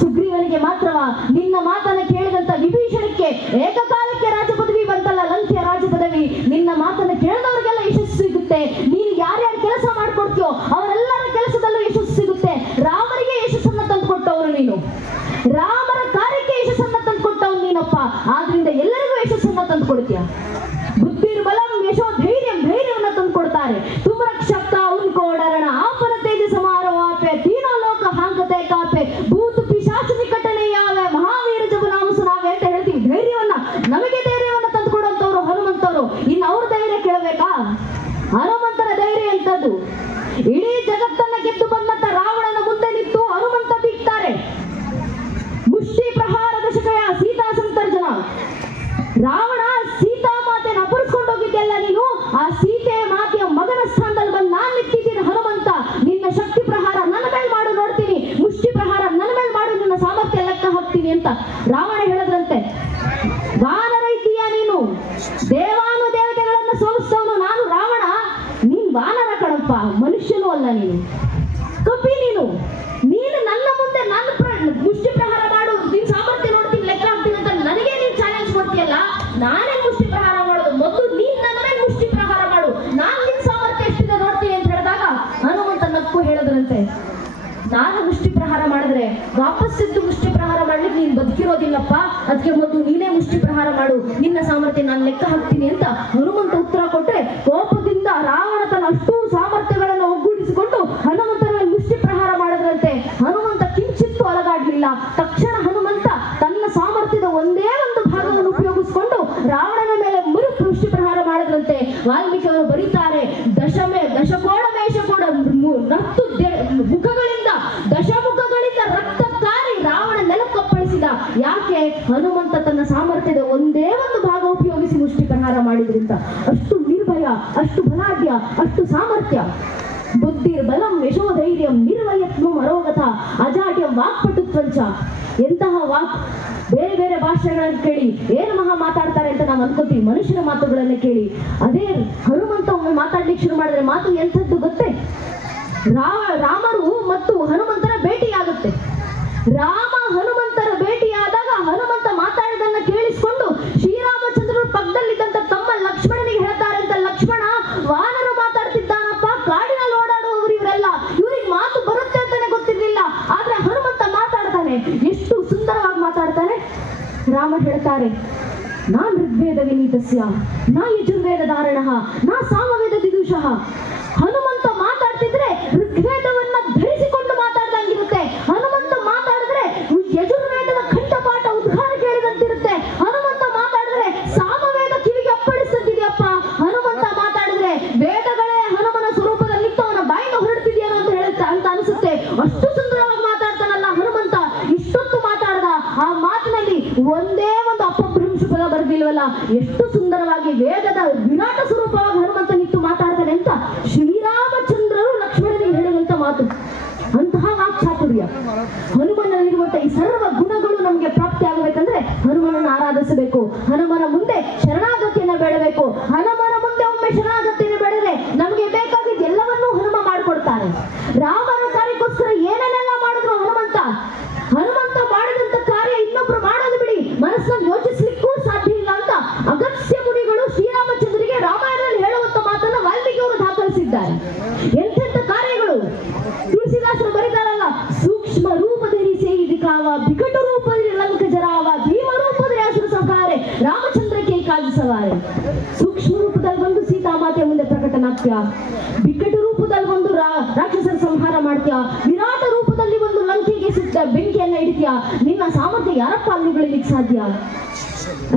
ಸುಗ್ರೀವನಿಗೆ ಮಾತ್ರವಾ? ನಿನ್ನ ಮಾತನ್ನ ಕೇಳಿದಂತ ವಿಭೀಷಣಕ್ಕೆ ಏಕಕಾಲಕ್ಕೆ ರಾಜ ಪದವಿ ಬಂತಲ್ಲ, ಲಂಕೆಯ ರಾಜ ಪದವಿ. ನಿನ್ನ ಮಾತನ್ನ ಕೇಳಿದವರಿಗೆಲ್ಲ ಯಶಸ್ಸು ಸಿಗುತ್ತೆ. ನೀನು ಯಾರ್ಯಾರು ಕೆಲಸ ಮಾಡ್ಕೊಡ್ತೀಯೋ ಅವರೆಲ್ಲರ ಕೆಲಸದಲ್ಲೂ ಯಶಸ್ಸು ಸಿಗುತ್ತೆ. ರಾಮನಿಗೆ ಯಶಸ್ಸನ್ನ ತಂದುಕೊಟ್ಟವನು ನೀನು, ರಾಮರ ಕಾರ್ಯಕ್ಕೆ ಯಶಸ್ಸನ್ನ ತಂದುಕೊಟ್ಟವನು ನೀನಪ್ಪ. ಆದ್ರಿಂದ ಎಲ್ಲರಿಗೂ ಯಶಸ್ಸನ್ನ ತಂದುಕೊಡ್ತೀಯ. ಬುದ್ಧಿರ್ಬಲಂ ಯಶೋ ಧೈರ್ಯಂ, ಧೈರ್ಯವನ್ನ ತಂದುಕೊಡ್ತಾರೆ. ತುಮ ರಕ್ಷಕ ಉನ್ಕೋ ಡರಣ ಆಪನ ತೇಜ ಸಮಾರೋಹಾಪೆ ತೀನೋ ಲೋಕ ಹಾಂಕತೆ ಕಾಪೆ ಭೂತು ಪಿಶಾಚ ನಿಕಟನೆ ಯಾವೆ ಮಹಾವೀರ ಜಬ ನಾಮ ಸುನಾವೆ ಅಂತ ಹೇಳ್ತೀವಿ. ಧೈರ್ಯವನ್ನ, ನಮಗೆ ಧೈರ್ಯವನ್ನ ತಂದುಕೊಡುವಂತವ್ರು ಹನುಮಂತವರು. ಇನ್ನು ಅವ್ರ ಧೈರ್ಯ ಕೇಳಬೇಕಾ? ಹನುಮಂತರ ಧೈರ್ಯ ಎಂತದ್ದು? ಇಡೀ ಜಗತ್ತನ್ನ ಗೆದ್ದು ಬಂದಂತ ರಾವಣನ ಮುಂದೆ ನಿಂತು ಹನುಮಂತ ಬೀಗ್ತಾರೆ. ಮುಷ್ಟಿ ಪ್ರಹಾರ ದಶಕಯ ಸೀತಾ ಸಂತರ್ಜನ. ರಾವಣ ಸೀತಾ ಮಾತೆಯನ್ನು ಅಪಹರಿಸಿಕೊಂಡು ಹೋಗಿದ್ದೆಲ್ಲ ನೀನು. ಆ ಸೀತೆ ಮಾತೆಯ ಮಗನ ಸ್ಥಾನದಲ್ಲಿ ಬಂದು ನಾನ್ ನಿಂತಿದ್ದೀನಿ ಹನುಮಂತ. ನಿನ್ನ ಶಕ್ತಿ ಪ್ರಹಾರ ನನ್ನ ಮೇಲೆ ಮಾಡು ನೋಡ್ತೀನಿ, ಮುಷ್ಟಿ ಪ್ರಹಾರ ನನ್ನ ಮೇಲೆ ಮಾಡು, ನಿನ್ನ ಸಾಮರ್ಥ್ಯ ಲೆಕ್ಕ ಹಾಕ್ತೀನಿ ಅಂತ ರಾವಣ ಹೇಳಿದ್ರಂತೆ. ವಾನರ ಇದ್ದೀಯಾ ನೀನು? ದೇವಾನು ದೇವತೆಗಳನ್ನ ಸೋಲಿಸ್ತವನು ನಾನು ರಾವಣ. ನೀನ್ ವಾನರ ಕಣಪ್ಪ, ಮನುಷ್ಯನೂ ಅಲ್ಲ ನೀನು, ಕಪಿ ನೀನು. ನೀನು ನನ್ನ ಮುಂದೆ ನನ್ನ ಮುಷ್ಟಿ ಪ್ರಹಾರ ಮಾಡು, ನಿನ್ ಸಾಮರ್ಥ್ಯ ನೋಡ್ತೀನಿ, ಲೆಕ್ಕ ಹಾಕ್ತೀನಿ ಅಂತ ನನಗೆ ನೀನ್ ಚಾಲೆಂಜ್ ಮಾಡ್ತೀಯಲ್ಲ. ನಾನೇ ಮುಷ್ಟಿ ಪ್ರಹಾರ ಮಾಡೋದು, ಮೊದಲು ನೀನ್ ನನ್ನ ಮೇಲೆ ಮುಷ್ಟಿ ಪ್ರಹಾರ ಮಾಡು, ನಾನ್ ನಿನ್ ಸಾಮರ್ಥ್ಯ ಎಷ್ಟಿದೆ ನೋಡ್ತೀನಿ ಅಂತ ಹೇಳಿದಾಗ ಹನುಮಂತ ನಕ್ಕು ಹೇಳಿದ್ರಂತೆ, ನಾನು ಮುಷ್ಟಿ ಪ್ರಹಾರ ಮಾಡಿದ್ರೆ ವಾಪಸ್ಸಿದ್ದು ಮುಷ್ಟಿ ಪ್ರಹಾರ ಮಾಡ್ಲಿಕ್ಕೆ ನೀನ್ ಬದುಕಿರೋದಿಲ್ಲಪ್ಪ. ಅದಕ್ಕೆ ಮೊದಲು ನೀನೇ ಮುಷ್ಟಿ ಪ್ರಹಾರ ಮಾಡು, ನಿನ್ನ ಸಾಮರ್ಥ್ಯ ನಾನು ಲೆಕ್ಕ ಹಾಕ್ತೀನಿ ಅಂತ ಹನುಮಂತ ಉತ್ತರ ಕೊಟ್ರೆ, ಕೋಪದಿಂದ ರಾವಣ ತನ್ನ ಅಷ್ಟೂ ಸಾಮರ್ಥ್ಯಗಳನ್ನು ಒಗ್ಗೂಡಿಸಿಕೊಂಡು ಹನುಮಂತನ ಮುಷ್ಟಿ ಪ್ರಹಾರ ಮಾಡಿದ್ರಂತೆ. ಹನುಮಂತ ಕಿಂಚಿತ್ತು ಅಲಗಾಡ್ಲಿಲ್ಲ. ತಕ್ಷಣ ಹನುಮಂತ ತನ್ನ ಸಾಮರ್ಥ್ಯದ ಒಂದೇ ಒಂದು ಭಾಗವನ್ನು ಉಪಯೋಗಿಸಿಕೊಂಡು ರಾವಣನ ಮೇಲೆ ಮುಷ್ಟಿ ಪ್ರಹಾರ ಮಾಡಿದ್ರಂತೆ. ವಾಲ್ಮೀಕಿ ಅವರು ಬರೀತಾರೆ, ದಶಕೋಡ ಮೇಷಕೋಡ ನತ್ತು ಮುಖಗಳಿಂದ ದಶಮುಖಗಳಿಂದ ರಕ್ತಕಾರಿ ರಾವಣ ನೆಲಕ್ಕಪ್ಪಳಿಸಿದ. ಯಾಕೆ? ಹನುಮಂತ ತನ್ನ ಸಾಮರ್ಥ್ಯದ ಒಂದೇ ಒಂದು ಭಾಗ ಉಪಯೋಗಿಸಿ ಮುಷ್ಟಿ ಪ್ರಹಾರ ಮಾಡಿದ್ರಿಂದ. ಅಷ್ಟು ನಿರ್ಭಯ, ಅಷ್ಟು ಬಲಾಢ್ಯ, ಅಷ್ಟು ಸಾಮರ್ಥ್ಯ. ಬುದ್ಧಿರ್ಬಲಂ ಯಶೋಧೈರ್ಯಂ ನಿರ್ವಯತ್ವಂ ಅರೋಗತ ಅಜಾಡ್ಯಂ ವಾಕ್ಪಟುತ್ವಂಚ. ಎಂತಹ ವಾಕ್! ಬೇರೆ ಬೇರೆ ಭಾಷೆಗಳನ್ನು ಕೇಳಿ ಏನು ಮಹಾ ಮಾತಾಡ್ತಾರೆ ಅಂತ ನಾವು ಅನ್ಕೋತೀವಿ, ಮನುಷ್ಯನ ಮಾತುಗಳನ್ನ ಕೇಳಿ. ಅದೇ ಹನುಮಂತ ಒಮ್ಮೆ ಮಾತಾಡ್ಲಿಕ್ಕೆ ಶುರು ಮಾಡಿದ್ರೆ ಮಾತು ಎಂಥದ್ದು ಗೊತ್ತೇ? ರಾಮರು ಮತ್ತು ಹನುಮಂತರ ಭೇಟಿಯಾಗುತ್ತೆ. ರಾಮ ಹನುಮಂತರ ಭೇಟಿಯಾದಾಗ ಹನುಮಂತ ಮಾತಾಡಿದನ್ನ ಕೇಳಿಸ್ಕೊಂಡು ಶ್ರೀರಾಮಚಂದ್ರರು ಪಕ್ಕದಲ್ಲಿದ್ದಂತ ತಮ್ಮ ಲಕ್ಷ್ಮಣನಿಗೆ ಹೇಳ್ತಾರೆ ಅಂತ, ಲಕ್ಷ್ಮಣ, ವಾನರು ಮಾತಾಡ್ತಿದ್ದಾನಪ್ಪ, ಕಾಡಿನಲ್ಲಿ ಓಡಾಡುವವರು ಇವರೆಲ್ಲ, ಇವ್ರಿಗೆ ಮಾತು ಬರುತ್ತೆ ಅಂತಾನೆ ಗೊತ್ತಿರ್ಲಿಲ್ಲ, ಆದ್ರೆ ಹನುಮಂತ ಮಾತಾಡ್ತಾನೆ. ಎಷ್ಟು ಸುಂದರವಾಗಿ ಮಾತಾಡ್ತಾನೆ. ರಾಮ ಹೇಳ್ತಾರೆ, ನಾ ಋಗ್ವೇದ ವಿನೀತಸ್ಯ ನಾ ಯಜುರ್ವೇದ ಧಾರಣಃ ನಾ ಸಾಮವೇದ ದಿದುಷಃ. ಹನುಮಂತ ಮಾತಾಡ್ತಿದ್ರೆ ಋಗ್ವೇದವನ್ನ ಧರಿಸಿಕೊಂಡು ಮಾತಾಡ್ದಂಗಿರುತ್ತೆ. ಹನುಮಂತ ಮಾತಾಡಿದ್ರೆ ಯಜುರ್ವೇದದ ಕಂಠಪಾಠ ಉದ್ಘಾರ ಕೇಳಿದಂತಿರುತ್ತೆ. ಹನುಮಂತ ಮಾತಾಡಿದ್ರೆ ಸಾಮವೇದ ಕಿವಿಗೆ ಅಪ್ಪಳಿಸ್ತಿದೆಯಪ್ಪ. ಹನುಮಂತ ಮಾತಾಡಿದ್ರೆ ವೇದಗಳೇ ಹನುಮನ ಸ್ವರೂಪದಲ್ಲಿತ್ತು, ಅವನ ಬಾಯಿಗೆ ಹೊರಡ್ತಿದೆಯೋ ಅಂತ ಹೇಳುತ್ತೆ ಅಂತ ಅನಿಸುತ್ತೆ. ಅಷ್ಟು ಸುಂದರವಾಗಿ ಮಾತಾಡ್ತಾನಲ್ಲ ಹನುಮಂತ. ಇಷ್ಟೊತ್ತು ಮಾತಾಡ್ದ, ಆ ಮಾತಿನಲ್ಲಿ ಒಂದೇ ಒಂದು ಅಪಭ್ರಂಶ ಪದ ಬರ್ದಿಲ್ವಲ್ಲ. ಎಷ್ಟು ಸುಂದರವಾಗಿ ವೇದದ ವಿರಾಟ ಸ್ವರೂಪವಾಗಿ ಹನುಮಂತ ನಿಂತು ಮಾತಾಡ್ತಾನೆ ಅಂತ ಶ್ರೀರಾಮಚಂದ್ರರು ಲಕ್ಷ್ಮಣನಿಗೆ ಹೇಳಿದಂತ ಮಾತು. ಅಂತಹ ವಾಕ್ಚಾತುರ್ಯ ಹನುಮನಲ್ಲಿರುವಂತ ಈ ಸರ್ವ ಗುಣಗಳು ನಮಗೆ ಪ್ರಾಪ್ತಿ ಆಗಬೇಕಂದ್ರೆ ಹನುಮನನ್ನು ಆರಾಧಿಸಬೇಕು. ಹನುಮನ ಮುಂದೆ ಶರಣಾಗತಿಯನ್ನ ಬೇಡಬೇಕು. ಹನುಮನ ಮುಂದೆ ಒಮ್ಮೆ ಶರಣಾಗತಿಯನ್ನು ಬೇಡರೆ ನಮಗೆ ಬೇಕಾಗಿದ್ದ ಎಲ್ಲವನ್ನೂ ಹನುಮ ಮಾಡಿಕೊಡ್ತಾನೆ. ರಾಮನ ಕಾರ್ಯಕ್ಕೋಸ್ಕರ ಏನೇನೆಲ್ಲ ಮಾಡಿದ್ರು ಹನುಮಂತ ಮಾಡಿದಂತ ಕಾರ್ಯ ಇನ್ನೊಬ್ರು ಮಾಡೋದು ಬಿಡಿ, ಮನಸ್ಸನ್ನು ಯೋಚಿಸ್ಲಿಕ್ಕೂ ಸಾಧ್ಯ ಇಲ್ಲ ಅಂತ ಅಗಸ್ತ್ಯ ಮುನಿಗಳು ಶ್ರೀರಾಮಚಂದ್ರಿಗೆ ರಾಮಾಯಣದಲ್ಲಿ ಹೇಳುವಂತ ಮಾತನ್ನ ವಾಲ್ಮೀಕಿ ಅವರು ದಾಖಲಿಸಿದ್ದಾರೆ. ಎಂತೆಂತ ಕಾರ್ಯಗಳು! ತುಳಸಿದಾಸರು ಬರೀತಾರಲ್ಲ, ಸೂಕ್ಷ್ಮ ರೂಪದಲ್ಲಿ ಸೇವಿಕಾವ ಬಿಕಟ ರೂಪದಲ್ಲಿ ಲಂಕ ಜರಾವ ಭೀಮ ರೂಪದಲ್ಲಿ ಹಸುರು ಸಕಾರೆ ರಾಮಚಂದ್ರಕ್ಕೆ ಕಾಜಿಸವಾರೆ. ಸೂಕ್ಷ್ಮ ರೂಪದಲ್ಲಿ ಬಂದು ಸೀತಾಮಾತೆಯ ಮುಂದೆ ಪ್ರಕಟನಾಗ್ತೀಯ, ಬಿಕಟ ರೂಪದಲ್ಲಿ ಒಂದು ರಾಕ್ಷಸರ ಸಂಹಾರ ಮಾಡ್ತೀಯ, ವಿರಾಟ ರೂಪದಲ್ಲಿ ಒಂದು ಲಂಕೆಗೆ ಸುತ್ತ ಬೆಂಕಿಯನ್ನ ಇಡ್ತೀಯ. ನಿನ್ನ ಸಾಮರ್ಥ್ಯ ಯಾರಪ್ಪ ಅಲ್ಲಿಗಳಿಗೆ ಸಾಧ್ಯ?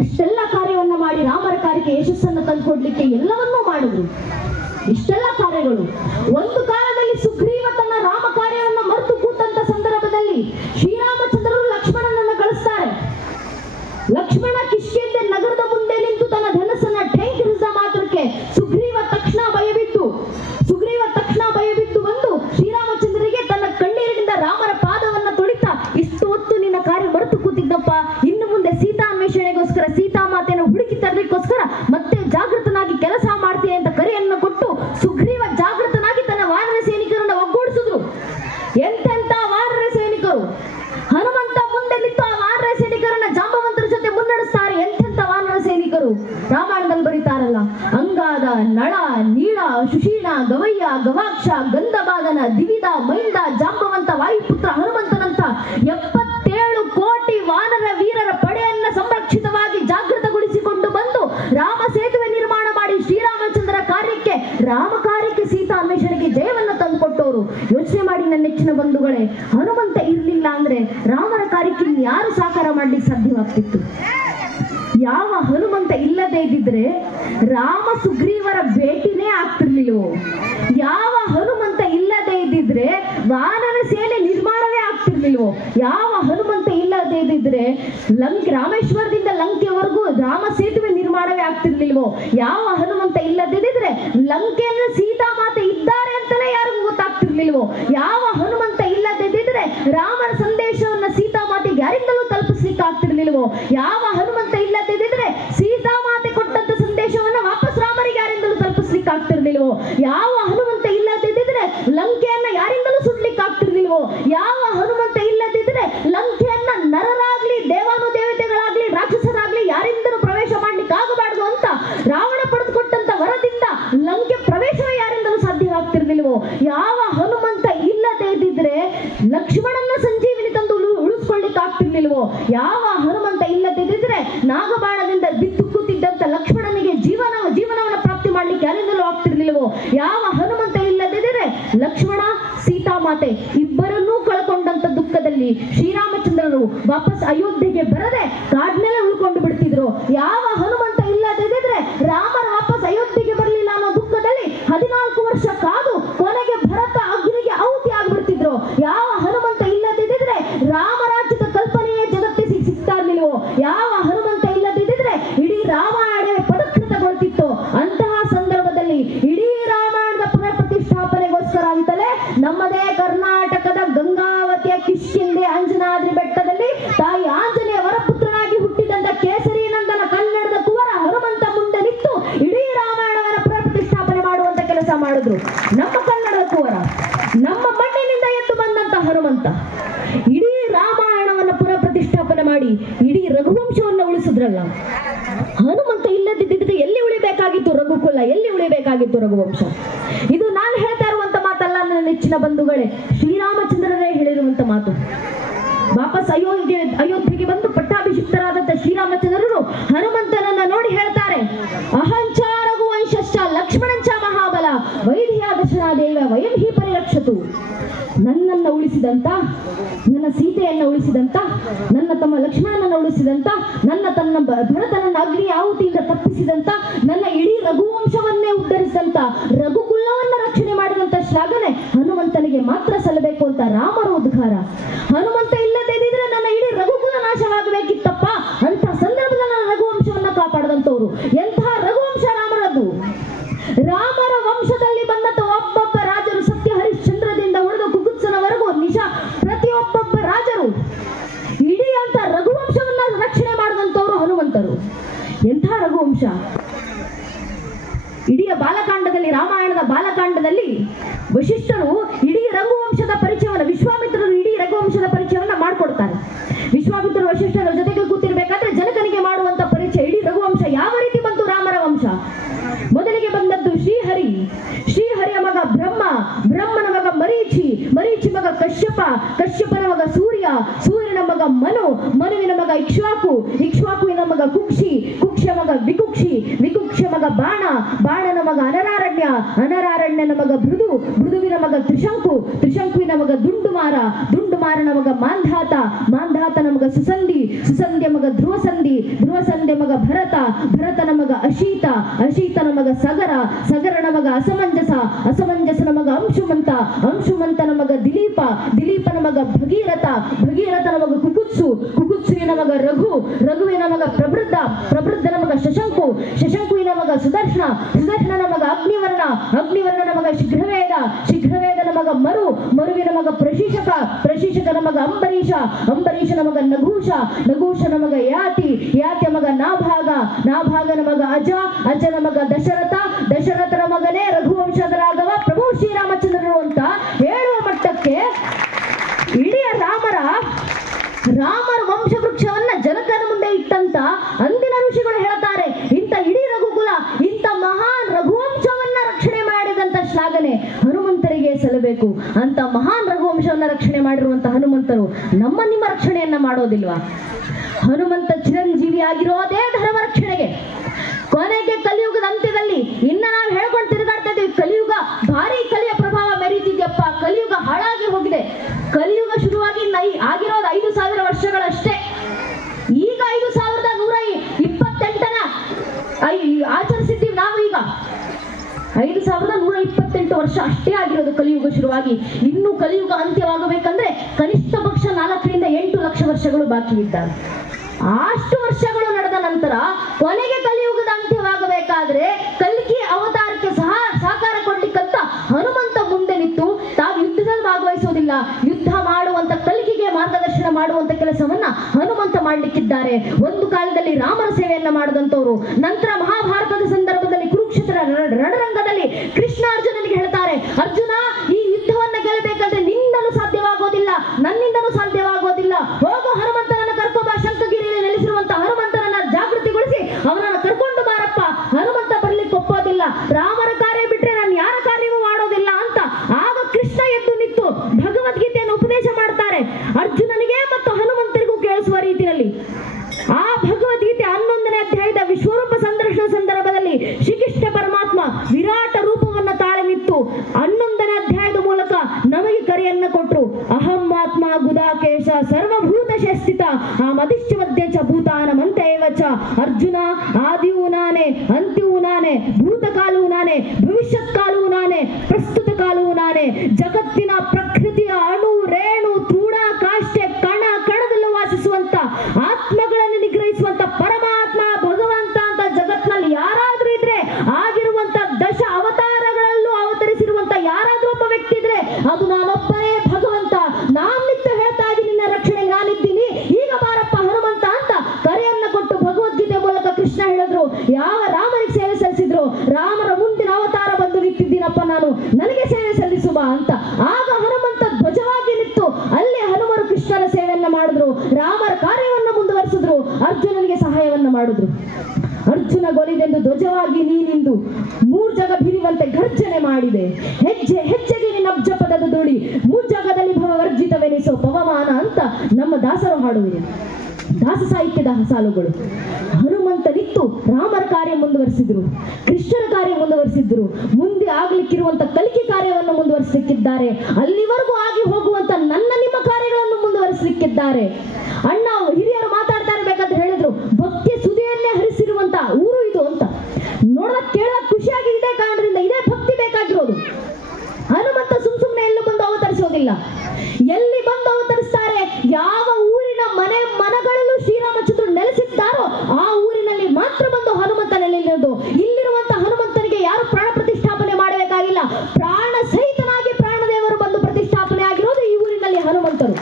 ಅಷ್ಟೆಲ್ಲ ಕಾರ್ಯವನ್ನ ಮಾಡಿ ರಾಮರ ಕಾರ್ಯಕ್ಕೆ ಯಶಸ್ಸನ್ನು ತಂದುಕೊಡ್ಲಿಕ್ಕೆ ಎಲ್ಲವನ್ನೂ ಮಾಡಿದ್ರು. ಇಷ್ಟೆಲ್ಲ ಕಾರ್ಯಗಳು ಒಂದು ಕಾಲದಲ್ಲಿ ಸುಗ್ರೀವ ತನ್ನ ರಾಮ ಕಾರ್ಯವನ್ನ ಮರೆತು ಕೂತಂತ ಸಂದರ್ಭದಲ್ಲಿ ಶ್ರೀರಾಮಚಂದ್ರರು ಲಕ್ಷ್ಮಣನನ್ನ ಕಳಿಸ್ತಾರೆ. ಲಕ್ಷ್ಮಣ ಕಿಷ್ಕಿಂದೆ ನಗರದ ಮುಂದೆ ನಿಂತು ತನ್ನ ಧನಸ್ಸನ್ನ ಠೇಂಕರಿಸಿದ ಮಾತ್ರಕ್ಕೆ ಸುಗ್ರೀವ ತಕ್ಷಣ ಭಯಬಿಟ್ಟು ಬಂದು ಶ್ರೀರಾಮಚಂದ್ರರಿಗೆ ತನ್ನ ಕಣ್ಣೀರಿನಿಂದ ರಾಮನ ಪಾದವನ್ನ ತೊಳಿತಾ, ಇಷ್ಟು ಹೊತ್ತು ನಿನ್ನ ಕಾರ್ಯ ಮರೆತು ಕೂತಿದ್ದಪ್ಪ, ಇನ್ನು ಮುಂದೆ ಸೀತಾ ಅನ್ವೇಷಣೆಗೋಸ್ಕರ ಸೀತಾ ಮಾತೆಯನ್ನು ಹುಡುಕಿ ತರಲಿಕ್ಕೋಸ್ಕರ ಮತ್ತೆ ಜಾಗೃತನಾಗಿ ಕೆಲಸ ಮಾಡ್ತೀಯ ಅಂತ ಕರೆಯನ್ನು ಕೊಟ್ಟು ಸುಗ್ರೀವ ಜಾಗೃತನಾಗಿ ತನ್ನ ವಾನರ ಸೈನಿಕರನ್ನ ಒಗ್ಗೂಡಿಸಿದ್ರು. ಗವಾಕ್ಷ, ಗಂಧಬಾದನ, ದಿವಿದ, ಮೈಂದ, ಜಾಂಬವಂತ, ವಾಯುಪುತ್ರ ಹನುಮಂತನಂತ 77 ಕೋಟಿ ವಾನರ ವೀರರ ಪಡೆಯನ್ನ ಸಂರಕ್ಷಿತವಾಗಿ ಜಾಗೃತಗೊಳಿಸಿಕೊಂಡು ಬಂದು ರಾಮ ಸೇತುವೆ ನಿರ್ಮಾಣ ಮಾಡಿ ಶ್ರೀರಾಮಚಂದ್ರ ಕಾರ್ಯಕ್ಕೆ, ರಾಮ ಕಾರ್ಯಕ್ಕೆ, ಸೀತಾ ಅನ್ವೇಷಣೆಗೆ ಜಯವನ್ನು ತಂದುಕೊಟ್ಟವರು. ಯೋಚನೆ ಮಾಡಿ ನನ್ನ ನೆಚ್ಚಿನ ಬಂಧುಗಳೇ, ಹನುಮಂತ ಇರಲಿಲ್ಲ ಅಂದ್ರೆ ರಾಮನ ಕಾರ್ಯಕ್ಕೆ ಯಾರು ಸಾಕಾರ ಮಾಡ್ಲಿಕ್ಕೆ ಸಾಧ್ಯವಾಗ್ತಿತ್ತು? ಯಾವ ಹನುಮಂತ ಇಲ್ಲದೆ ಇದ್ದಿದ್ರೆ ರಾಮ ಸುಗ್ರೀವರ ಭೇಟಿನೇ ಆಗ್ತಿರ್ಲಿಲ್ವೋ? ಯಾವ ಹನುಮಂತ ಇಲ್ಲದೆ ಇದ್ದಿದ್ರೆ ವಾನರ ಸೇನೆ ನಿರ್ಮಾಣವೇ ಆಗ್ತಿರ್ಲಿಲ್ವೋ? ಯಾವ ಹನುಮಂತ ಇಲ್ಲದೆ ಇದ್ದಿದ್ರೆ ರಾಮೇಶ್ವರದಿಂದ ಲಂಕೆವರೆಗೂ ರಾಮ ಸೇತುವೆ ನಿರ್ಮಾಣವೇ ಆಗ್ತಿರ್ಲಿಲ್ವೋ? ಯಾವ ಹನುಮಂತ ಇಲ್ಲದಿದ್ರೆ ಲಂಕೆಯಲ್ಲಿ ಸೀತಾ ಮಾತೆ ಇದ್ದಾರೆ ಅಂತಲೇ ಯಾರಿಗೂ ಗೊತ್ತಾಗ್ತಿರ್ಲಿಲ್ವೋ? ಯಾವ ಹನುಮಂತ ಇಲ್ಲದಿದ್ರೆ ರಾಮನ ಸಂದೇಶವನ್ನ ಸೀತಾ ಮಾತೆಗೆ ಯಾರಿಂದಲೂ ತಲುಪಿಸ್ಲಿಕ್ಕೆ ಆಗ್ತಿರ್ಲಿಲ್ವೋ? ಯಾವ ಹನುಮಂತ ಇಲ್ಲದಿದ್ರೆ ಸೀತಾ ಮಾತೆ ಕೊಟ್ಟಂತ ಸಂದೇಶವನ್ನ ವಾಪಸ್ ರಾಮರಿಗೆ ಯಾರಿಂದಲೂ ತಲುಪಿಸ್ಲಿಕ್ಕೆ ಆಗ್ತಿರ್ಲಿಲ್ವೋ? ಯಾವ ಹನುಮಂತ ಇಲ್ಲದಿದ್ರೆ ಲಂಕೆಯನ್ನ ಯಾರಿಂದಲೂ ಸುಡ್ಲಿಕ್ಕೆ ಆಗ್ತಿರ್ಲಿಲ್ವೋ? ಯಾವ ಹನುಮಂತ ಇಲ್ಲದಿದ್ರೆ ಲಂಕೆಯನ್ನ ನರರಾಗ್ಲಿ, ದೇವಾನುದೇವತೆಗಳಾಗ್ಲಿ, ರಾಕ್ಷಸರಾಗ್ಲಿ ಯಾರಿಂದಲೂ ಪ್ರವೇಶ ಮಾಡ್ಲಿಕ್ಕೆ ಆಗಬಾರ್ದು ಅಂತ ರಾವಣ ಪಡೆದುಕೊಟ್ಟಂತ ವರದಿಂದ ಲಂಕೆ ಪ್ರವೇಶವೇ ಯಾರಿಂದಲೂ ಸಾಧ್ಯವಾಗ್ತಿರ್ಲಿಲ್ವೋ? ಯಾವ ಹನುಮಂತ ಇಲ್ಲದೆ ಇದ್ದಿದ್ರೆ ಲಕ್ಷ್ಮಣನ ಸಂಜೀವಿನಿ ತಂದು ಉಳಿಸ್ಕೊಳ್ಳಿಕ್ಕೆ ಆಗ್ತಿರ್ಲಿಲ್ವೋ? ಯಾವ ಹನುಮಂತ ಇಲ್ಲದಿದ್ದರೆ ನಾಗಬಾಣದಿಂದ ಬಿದ್ದು ಕೂತಿದ್ದಂತ ಲಕ್ಷ್ಮಣನಿಗೆ ಜೀವನವನ್ನು ಪ್ರಾಪ್ತಿ ಮಾಡ್ಲಿಕ್ಕೆ ಯಾರಿಂದಲೂ ಆಗ್ತಿರ್ಲಿಲ್ವೋ? ಯಾವ ಹನುಮಂತ ಇಲ್ಲದಿದ್ದರೆ ಲಕ್ಷ್ಮಣ, ಸೀತಾಮಾತೆ ಇಬ್ಬರನ್ನೂ ಕಳ್ಕೊಂಡಂತ ದುಃಖದಲ್ಲಿ ಶ್ರೀರಾಮಚಂದ್ರರು ವಾಪಸ್ ಅಯೋಧ್ಯೆಗೆ ಬರದೆ ಕಾಡ್ನಲ್ಲೇ ಉಳ್ಕೊಂಡು ಬಿಡ್ತಿದ್ರು. ಯಾವ ಹನುಮಂತ ಇಲ್ಲದಿದ್ದರೆ ರಾಮರ ವಾಪಸ್ ಅಯೋಧ್ಯೆಗೆ ಬರಲಿಲ್ಲ ಅನ್ನೋ ದುಃಖದಲ್ಲಿ 14 ವರ್ಷ ಕಾದು ಕೊನೆಗೆ ಭರತ ಅಗ್ನಿಗೆ ಆಹುತಿ ಆಗ್ಬಿಡ್ತಿದ್ರು. ಯಾವ ಹನುಮಂತ ಇಲ್ಲದಿದ್ದರೆ ರಾಮರಾಜ್ಯದ ಕಲ್ಪನೆಯೇ ಜಗತ್ತಿಗೆ ಸಿಗ್ತಾ ಇರ್ಲಿಲ್ವೋ? ಯಾವ ಹನುಮಂತ ಇಲ್ಲದಿದ್ದರೆ ಇಡೀ ರಾಮಾಯಣವೇ ಪದಕೃತಗೊಳ್ತಿತ್ತು. ಅಂತಹ ಸಂದರ್ಭದಲ್ಲಿ ಇಡೀ ರಾಮಾಯಣದ ಪುನರ್ ಪ್ರತಿಷ್ಠಾಪನೆಗೋಸ್ಕರ ಅಂತಲೇ ನಮ್ಮದೇ ಕರ್ನಾಟಕದ ಗಂಗಾವತಿಯ ಕಿಷ್ಕಿಂದೆ ಅಂಜನಾದ್ರಿ ಬೆಟ್ಟದಲ್ಲಿ ತಾಯಿ ಆಂಜನೇಯ ವರಪುತ್ರನಾಗಿ ಹುಟ್ಟಿದಂತ ಕೇಸರಿ ನಂದನ ಕನ್ನಡದ ಕುವರ ಹನುಮಂತ ಮುಂದೆ ನಿಂತು ಇಡೀ ರಾಮಾಯಣವನ್ನ ಪುನರ್ ಪ್ರತಿಷ್ಠಾಪನೆ ಮಾಡುವಂತ ಕೆಲಸ ಮಾಡಿದ್ರು. ನಮ್ಮ ಕನ್ನಡದ ಕುವರ, ನಮ್ಮ ಮಣ್ಣಿನಿಂದ ಎದ್ದು ಬಂದಂತ ಹನುಮಂತ ಇಡೀ ರಾಮಾಯಣವನ್ನ ಪುನಃ ಪ್ರತಿಷ್ಠಾಪನೆ ಮಾಡಿ ಇಡೀ ರಘುವಂಶವನ್ನ ಉಳಿಸಿದ್ರಲ್ಲ. ಹನುಮಂತ ಇಲ್ಲದಿದ್ದರೆ ಎಲ್ಲಿ ಉಳಿಬೇಕಾಗಿತ್ತು ರಘುಕುಲ? ಎಲ್ಲಿ ಉಳಿಬೇಕಾಗಿತ್ತು ರಘುವಂಶ? ಇದು ನಾನು ಹೇಳ್ತಾ ಇರುವಂತ ಮಾತಲ್ಲ ನನ್ನ ನೆಚ್ಚಿನ ಬಂಧುಗಳೇ, ಶ್ರೀರಾಮಚಂದ್ರರೇ ಹೇಳಿರುವಂತ ಮಾತು. ವಾಪಸ್ ಅಯೋಧ್ಯೆಗೆ ಬಂದು ಪಟ್ಟಾಭಿಷಿಕ್ತರಾದಂತ ಶ್ರೀರಾಮಚಂದ್ರರು ಹನುಮಂತನನ್ನ ನೋಡಿ ಹೇಳ್ತಾರೆ, ಅಹಂಚ ರಘುವಂಶಶ್ಚ ಲಕ್ಷ್ಮಣಂಚ ಮಹಾಬಲ ವೈದ್ಯ ದಶನಾದೇವ ವಯಂ ಹಿ ಪರಿರಕ್ಷತು. ನನ್ನನ್ನು ಉಳಿಸಿದಂತ, ನನ್ನ ಸೀತೆಯನ್ನ ಉಳಿಸಿದಂತ, ನನ್ನ ತಮ್ಮ ಲಕ್ಷ್ಮಣನನ್ನು ಉಳಿಸಿದಂತ, ತನ್ನ ಭರತನನ್ನ ಅಗ್ನಿ ಆಹುತಿಯಿಂದ ತಪ್ಪಿಸಿದಂತ, ನನ್ನ ಇಡೀ ರಘುವಂಶವನ್ನೇ ಉದ್ಧರಿಸಿದಂತ, ರಘುಕುಲವನ್ನ ರಕ್ಷಣೆ ಮಾಡಿದಂತ ಶ್ಲಾಘನೆ ಹನುಮಂತನಿಗೆ ಮಾತ್ರ ಸಲ್ಲಬೇಕು ಅಂತ ರಾಮರ ಉದ್ಗಾರ. ಹನುಮಂತ ಇಲ್ಲದೇ ಇದ್ರೆ ನನ್ನ ಇಡೀ ರಘುಕುಲ ನಾಶವಾಗಬೇಕಿತ್ತಪ್ಪ ಅಂತ ಸಂದರ್ಭದಲ್ಲಿ ನನ್ನ ರಘುವಂಶವನ್ನ ಕಾಪಾಡಿದಂತವ್ರು. ಎಂತಹ ರಘುವಂಶ ರಾಮರದ್ದು! ರಾಮರ ವಂಶದಲ್ಲಿ ಬಂದಂತ ಒಬ್ಬೊಬ್ಬ ರಾಜರು, ಸತ್ಯ ಹರಿಶ್ಚಂದ್ರದಿಂದ ಉಳಿದು ಕುಕುತ್ಸನವರೆಗೂ ಪ್ರತಿಯೊಬ್ಬೊಬ್ಬ ರಾಜರು ಇಡೀ ಅಂತ ರಘುವಂಶವನ್ನ ರಕ್ಷಣೆ ಮಾಡಿದಂತವ್ರು ಹನುಮಂತರು. ಎಂಥ ರಘುವಂಶ! ಇಡೀ ಬಾಲಕಾಂಡದಲ್ಲಿ, ರಾಮಾಯಣದ ಬಾಲಕಾಂಡದಲ್ಲಿ ವಶಿಷ್ಠರು ಇಡೀ ರಘುವಂಶದ ಪರಿಚಯವನ್ನು, ವಿಶ್ವಾಮಿತ್ರರು ಇಡೀ ರಘುವಂಶದ ಪರಿಚಯವನ್ನ ಮಾಡಿಕೊಡ್ತಾರೆ. ವಿಶ್ವಾಮಿತ್ರರು ವಶಿಷ್ಠರ ಜೊತೆಗೆ ಕೂತಿರ್ಬೇಕಾದ್ರೆ ಜನಕನಿಗೆ ಮಾಡುವಂತ ಪರಿಚಯ, ಇಡೀ ರಘುವಂಶ ಯಾವ ರೀತಿ ಬಂತು ರಾಮರ ವಂಶ. ಮೊದಲಿಗೆ ಬಂದದ್ದು ಶ್ರೀಹರಿ, ಶ್ರೀಹರಿಯ ಮಗ ಬ್ರಹ್ಮ, ಬ್ರಹ್ಮನ ಮಗ ಮರೀಚಿ, ಮರೀಚಿ ಮಗ ಕಶ್ಯಪ, ಕಶ್ಯಪನ ಮಗ ಸೂರ್ಯ, ಸೂರ್ಯನ ಮಗ ಮನು, ಮನುವಿನ ಮಗ ಇಕ್ಷ್ವಾಕು, ಇಕ್ಷ್ವಾಕುವಿನ ಮಗ ಕುಕ್ಷಿ, ಕುಕ್ಷ ಮಗ ವಿಕುಕ್ಷಿ, ವಿಕುಕ್ಷ ಮಗ ಬಾಣ, ಬಾಣನ ಮಗ ಅನರಾರಣ್ಯ, ಅನರಾರಣ್ಯನ ಮಗ ಭೃದು, ಭೃದುವಿನ ಮಗ ತ್ರಿಶಂಕು, ತ್ರಿಶಂಕುವಿನ ಮಗ ದುಂಡುಮಾರ, ದುಂಡುಮಾರನ ಮಗ ಮಾಂಧಾತ, ಮಾಂಧಾತನ ಮಗ ಸುಸಂಧಿ, ಸುಸಂಧಿಯ ಮಗ ಧ್ರುವಸಂಧಿ, ಧ್ರುವಸಂಧಿಯ ಮಗ ಭರತ, ಭರತನ ಮಗ ಅಶೀತ, ಅಶೀತನ ಮಗ ಸಗರ, ಸಗರನ ಮಗ ಅಸಮಂಜಸ, ಅಸಮಂಜಸನ ಮಗ ಅಂಶುಮಂತ, ಅಂಶುಮಂತನ ಮಗ ದಿಲೀಪ, ದಿಲೀಪನ ಮಗ ಭಗೀರಥ, ಭಗೀರಥನ ಮಗ ಕುಕುತ್ಸು, ಕುಕುತ್ಸುವಿನ ಮಗ ರಘು, ರಘುವಿನ ಮಗ ಪ್ರವೃದ್ಧ, ಪ್ರವೃದ್ಧನ ಮಗ ಶಶಂಕು, ಶಶಂಕುವಿನ ಮಗ ಸುದರ್ಶನ, ಸುದರ್ಶನನ ಮಗ ಅಗ್ನಿವರ್ಣ, ಅಗ್ನಿವರ್ಣನ ಮಗ ಶೀಘ್ರವೇದ, ಶೀಘ್ರವೇದನ ಮಗ ಮರು, ಮರುವಿನ ಮಗ ಪ್ರಶೀಶಕ, ಪ್ರಶೀಶಕನ ಮಗ ಅಂಬರೀಷ, ಅಂಬರೀಷನ ಮಗ ನಘೂಷ, ನಘೂಷನ ಮಗ ಯಾತಿ, ಯಾತಿಯ ಮಗ ನಾಭಾಗ, ನಾಭಾಗನ ಮಗ ಅಜ, ಅಜನ ಮಗ ದಶರಥ, ದಶರಥನ ಮಗನೇ ರಘುವಂಶದ ರಾಘವ ಪ್ರಭು ಶ್ರೀರಾಮಚಂದ್ರರು ಅಂತ ಹೇಳುವ ಮಟ್ಟಕ್ಕೆ ಇಡೀ ರಾಮರ ವಂಶವೃಕ್ಷವನ್ನ ಜನಕನ ಮುಂದೆ ಇಟ್ಟಂತ ಅಂದಿನ ಋಷಿಗಳು ಹೇಳ್ತಾರೆ, ಇಂಥ ಇಡೀ ರಘುಕುಲ, ಇಂಥ ಮಹಾನ್ ರಘುವಂಶವನ್ನ ರಕ್ಷಣೆ ಮಾಡಿದಂತ ಶ್ಲಾಘನೆ ಹನುಮಂತರಿಗೆ ಮಾಡಬೇಕು ಅಂತ ಮಹಾನ್ ರಘುವಂಶವನ್ನ ರಕ್ಷಣೆ ಮಾಡಿರುವಂತ ಹನುಮಂತರು ನಮ್ಮ ನಿಮ್ಮ ರಕ್ಷಣೆಯನ್ನ ಮಾಡೋದಿಲ್ವಾ? ಹನುಮಂತ ಚಿರಂಜೀವಿ ಆಗಿರೋದೇ ಧರ್ಮ ರಕ್ಷಣೆಗೆ. ಕೊನೆಗೆ ಕಲಿಯುಗದ ಅಂತ್ಯದಲ್ಲಿ ಇನ್ನ ನಾವು ಹೇಳ್ಕೊಂಡು ತಿರುಗಾಡ್ತಾ ಇದ್ದೀವಿ, ಕಲಿಯುಗ ಭಾರಿ ಕಲಿಯ ಪ್ರಭಾವ ಮೆರೀತಿದ್ಯಪ್ಪ, ಕಲಿಯುಗ ಹಾಳಾಗಿ ಹೋಗಿದೆ. ಕಲಿಯುಗ ಶುರುವಾಗಿ ಆಗಿರೋದು 5,000 ವರ್ಷಗಳಷ್ಟೇ. ಈಗ 5,128ನ ಆಚರಿಸಿದ್ದೀವಿ ನಾವು. ಈಗ 5,128 ವರ್ಷ ಅಷ್ಟೇ ಆಗಿರೋದು ಕಲಿಯುಗ ಶುರುವಾಗಿ. ಇನ್ನು ಕಲಿಯುಗ ಅಂತ್ಯವಾಗಬೇಕಂದ್ರೆ ಕನಿಷ್ಠ ಪಕ್ಷ 4 ರಿಂದ 8 ಲಕ್ಷ ವರ್ಷಗಳು ಬಾಕಿ ಇದ್ದಾವೆ. ಅಷ್ಟು ವರ್ಷಗಳು ನಡೆದ ನಂತರ ಕೊನೆಗೆ ಕಲಿಯುಗದ ಅಂತ್ಯವಾಗಬೇಕಾದ್ರೆ ಕಲ್ಕಿ ಅವತಾರಕ್ಕೆ ಸಹಕಾರ ಕೊಡ್ಲಿಕ್ಕಂತ ಹನುಮಂತ ಮುಂದೆ ನಿಂತು ತಾವು ಯುದ್ಧದಲ್ಲಿ ಭಾಗವಹಿಸೋದಿಲ್ಲ, ಯುದ್ಧ ಮಾಡುವಂತ ಕಲ್ಕಿಗೆ ಮಾರ್ಗದರ್ಶನ ಮಾಡುವಂತ ಕೆಲಸವನ್ನ ಹನುಮಂತ ಮಾಡ್ಲಿಕ್ಕಿದ್ದಾರೆ. ಒಂದು ಕಾಲದಲ್ಲಿ ರಾಮನ ಸೇವೆಯನ್ನ ಮಾಡಿದಂತವ್ರು, ನಂತರ ಮಹಾಭಾರತದ ಸಂದರ್ಭದಲ್ಲಿ ಕುರುಕ್ಷೇತ್ರ ರಣರಂಗದಲ್ಲಿ ಕೃಷ್ಣ ಅರ್ಜುನನಿಗೆ ಹೇಳ್ತಾರೆ, ಅರ್ಜುನ ಈ ಯುದ್ಧವನ್ನ ಗೆಲ್ಲಬೇಕಂದ್ರೆ ನಿನ್ನಲು ಸಾಧ್ಯವಾಗೋದಿಲ್ಲ, ನನ್ನಿಂದಲೂ ಸಾಧ್ಯವಾಗೋದಿಲ್ಲ, ಹೋಗೋ ಹನುಮಂತನನ್ನ ಕರ್ಕೊಂಬ, ಶಂಕಗಿರಿಯಲ್ಲಿ ನೆಲೆಸಿರುವಂತ ಹನುಮಂತನನ್ನ ಜಾಗೃತಿಗೊಳಿಸಿ ಅವನನ್ನ ಕರ್ಕೊಂಡು ಬಾರಪ್ಪ. ಹನುಮಂತ ಬರ್ಲಿಕ್ಕೆ ಒಪ್ಪೋದಿಲ್ಲ, ರಾಮನ ಕಾರ್ಯ ಬಿಟ್ರೆ ನಾನು ಯಾರ ಕಾರ್ಯವೂ ಮಾಡೋದಿಲ್ಲ ಅಂತ. ಆಗ ಕೃಷ್ಣ ಎದ್ದು ನಿಂತು ಭಗವದ್ಗೀತೆಯನ್ನು ಉಪದೇಶ ಮಾಡ್ತಾರೆ ಅರ್ಜುನನಿಗೆ ಮತ್ತು ಹನುಮಂತರಿಗೂ ಕೇಳಿಸುವ ರೀತಿಯಲ್ಲಿ. ಆ ಭಗವದ್ಗೀತೆ 11ನೇ ಅಧ್ಯಾಯದ ವಿಶ್ವರೂಪ ಸಂದರ್ಶನ ಸಂದರ್ಭದಲ್ಲಿ ಶ್ರೀಕೃಷ್ಣ ಪರಮಾತ್ಮ ವಿರಾಟ ರೂಪವನ್ನ ತಾಳೆ ನಿಂತು 11ನೇ ಅಧ್ಯಾಯದ ಮೂಲಕ ನಮಗೆ ಕರೆಯನ್ನ ಕೊಟ್ರು. ಅಹಂ ಆತ್ಮ ಗುದಾಕೇಶ ಸರ್ವಭೂತ ಶಸ್ಥಿತ ಆ ಮದಿಷ್ಠ ಮಧ್ಯ ಚ ಭೂತಾನಮಂತ ಏವ ಚ. ಅರ್ಜುನ, ಆದಿಯೂ ನಾನೇ, ಅಂತ್ಯವೂ ನಾನೇ, ಭೂತಕಾಲವೂ ನಾನೇ, ಭವಿಷ್ಯತ್ ಕಾಲವೂ ನಾನೇ, ಪ್ರಸ್ತುತ ಕಾಲವೂ ನಾನೇ. ಜಗತ್ತಿನ ಪ್ರಕೃತಿಯ ಅಣು ರೇಣು ತೃಣ ಕಾಷ್ಟೆ ಕಣ ಕಣದಲ್ಲೂ ವಾಸಿಸುವಂತ ಆತ್ಮಗಳನ್ನು ನಿಗ್ರಹಿಸುವಂತ ಪರಮಾತ್ಮ ಭಗವಂತ ಅಂತ ಜಗತ್ನಲ್ಲಿ ಯಾರಾದ್ರೂ ಇದ್ರೆ, ಆಗಿರುವಂತ ದಶ ಅವತಾರಗಳಲ್ಲೂ ಅವತರಿಸಿರುವಂತ ಯಾರಾದ್ರೂ ಒಬ್ಬ ವ್ಯಕ್ತಿ ಇದ್ರೆ ಅದು ನಾನೊಬ್ಬನೇ ಭಗವಂತ. ನಾನಿತ್ತು ಹೇಳ್ತಾ ಇದ್ದೀನಿ, ನಿನ್ನ ರಕ್ಷಣೆ ನಾನಿದ್ದೀನಿ, ಈಗ ಬಾರಪ್ಪ ಹನುಮಂತ ಅಂತ ಕರೆಯನ್ನ ಕೊಟ್ಟು ಭಗವದ್ಗೀತೆ ಮೂಲಕ ಕೃಷ್ಣ ಹೇಳಿದ್ರು. ಯಾವ ರಾಮನಿಗೆ ಸೇವೆ ಸಲ್ಲಿಸಿದ್ರು, ರಾಮರ ಮುಂದಿನ ಅವತಾರ ಬಂದು ನಿಂತಿದ್ದೀನಪ್ಪ ನಾನು, ನನಗೆ ಸೇವೆ ಸಲ್ಲಿಸುವ ಅಂತ. ಆಗ ಹನುಮಂತ ಧ್ವಜವಾಗಿ ನಿಂತು ಅಲ್ಲೇ ಹನುಮರು ಕೃಷ್ಣನ ಸೇವೆಯನ್ನ ಮಾಡಿದ್ರು, ರಾಮರ ಕಾರ್ಯವನ್ನ ಮುಂದುವರಿಸಿದ್ರು, ಅರ್ಜುನನಿಗೆ ಸಹಾಯವನ್ನ ಮಾಡಿದ್ರು. ಅರ್ಜುನ ಗೊಲಿದೆಂದು ಧ್ವಜವಾಗಿ ನೀನಿಂದು ಮೂರ್ಜಗ ಬಿರಿವಂತೆ ಗರ್ಜನೆ ಮಾಡಿದೆ, ಹೆಜ್ಜೆ ಹೆಜ್ಜೆಗೆ ನಿನ್ನ ಅಬ್ಜಪದದ ಧೂಳಿ ಮೂರ್ಜಗದಲ್ಲಿ ಭವವರ್ಜಿತವೆನಿಸೋ ಪವಮಾನ ಅಂತ ನಮ್ಮ ದಾಸರು ಹಾಡುವಿದೆ. ದಾಸ ಸಾಹಿತ್ಯದ ಸಾಲುಗಳು. ಹನುಮಂತ ನಿಂತು ರಾಮರ ಕಾರ್ಯ ಮುಂದುವರಿಸಿದ್ರು, ಕೃಷ್ಣನ ಕಾರ್ಯ ಮುಂದುವರಿಸಿದ್ರು, ಮುಂದೆ ಆಗ್ಲಿಕ್ಕಿರುವಂತ ಕಲಿಕೆ ಕಾರ್ಯವನ್ನು ಮುಂದುವರಿಸಲಿಕ್ಕಿದ್ದಾರೆ, ಅಲ್ಲಿವರೆಗೂ ಆಗಿ ಹೋಗುವಂತ ನನ್ನ ನಿಮ್ಮ ಕಾರ್ಯಗಳನ್ನು ಮುಂದುವರಿಸಲಿಕ್ಕಿದ್ದಾರೆ. ಅಣ್ಣ ಹಿರಿಯರು ಮಾತಾಡ್ತಾ ಇರ್ಬೇಕಂತ ಹೇಳಿದ್ರು, ಭಕ್ತಿಯ ಸುದಿಯನ್ನೇ ಹರಿಸಿರುವಂತ ಊರು ಇದು ಅಂತ. ನೋಡಕ್ ಕೇಳಕ್ ಖುಷಿಯಾಗಿ ಇದೇ ಕಾರಣದಿಂದ ಇದೇ ಭಕ್ತಿ ಬೇಕಾಗಿರೋದು. ಹನುಮಂತ ಸುಮ್ನೆ ಎಲ್ಲೂ ಬಂದು ಅವತರಿಸೋದಿಲ್ಲ. ಎಲ್ಲಿ ಬಂದು ಅವತರಿಸ್ತಾರೆ, ಯಾವ ಊರಿನ ಮನಗಳಲ್ಲೂ ಶ್ರೀರಾಮಚಂದ್ರರು ನೆಲೆಸಿದ್ದಾರೋ ಆ ಊರಿನಲ್ಲಿ ಮಾತ್ರ ಬಂದು ಹನುಮಂತ ನೆಲೆಯಿರೋದು. ಇಲ್ಲಿರುವಂತ ಹನುಮಂತನಿಗೆ ಯಾರು ಪ್ರಾಣ ಪ್ರತಿಷ್ಠಾಪನೆ ಮಾಡಬೇಕಾಗಿಲ್ಲ, ಪ್ರಾಣ ಸಹಿತನಾಗಿ ಪ್ರಾಣದೇವರು ಬಂದು ಪ್ರತಿಷ್ಠಾಪನೆ ಆಗಿರೋದು ಈ ಊರಿನಲ್ಲಿ ಹನುಮಂತರು.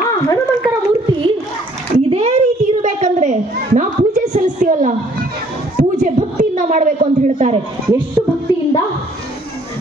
ಆ ಹನುಮಂತರ ಮೂರ್ತಿ ಇದೇ ರೀತಿ ಇರಬೇಕಂದ್ರೆ ನಾವು ಪೂಜೆ ಸಲ್ಲಿಸ್ತೀವಲ್ಲ, ಪೂಜೆ ಭಕ್ತಿಯಿಂದ ಮಾಡಬೇಕು ಅಂತ ಹೇಳ್ತಾರೆ. ಎಷ್ಟು ಭಕ್ತಿಯಿಂದ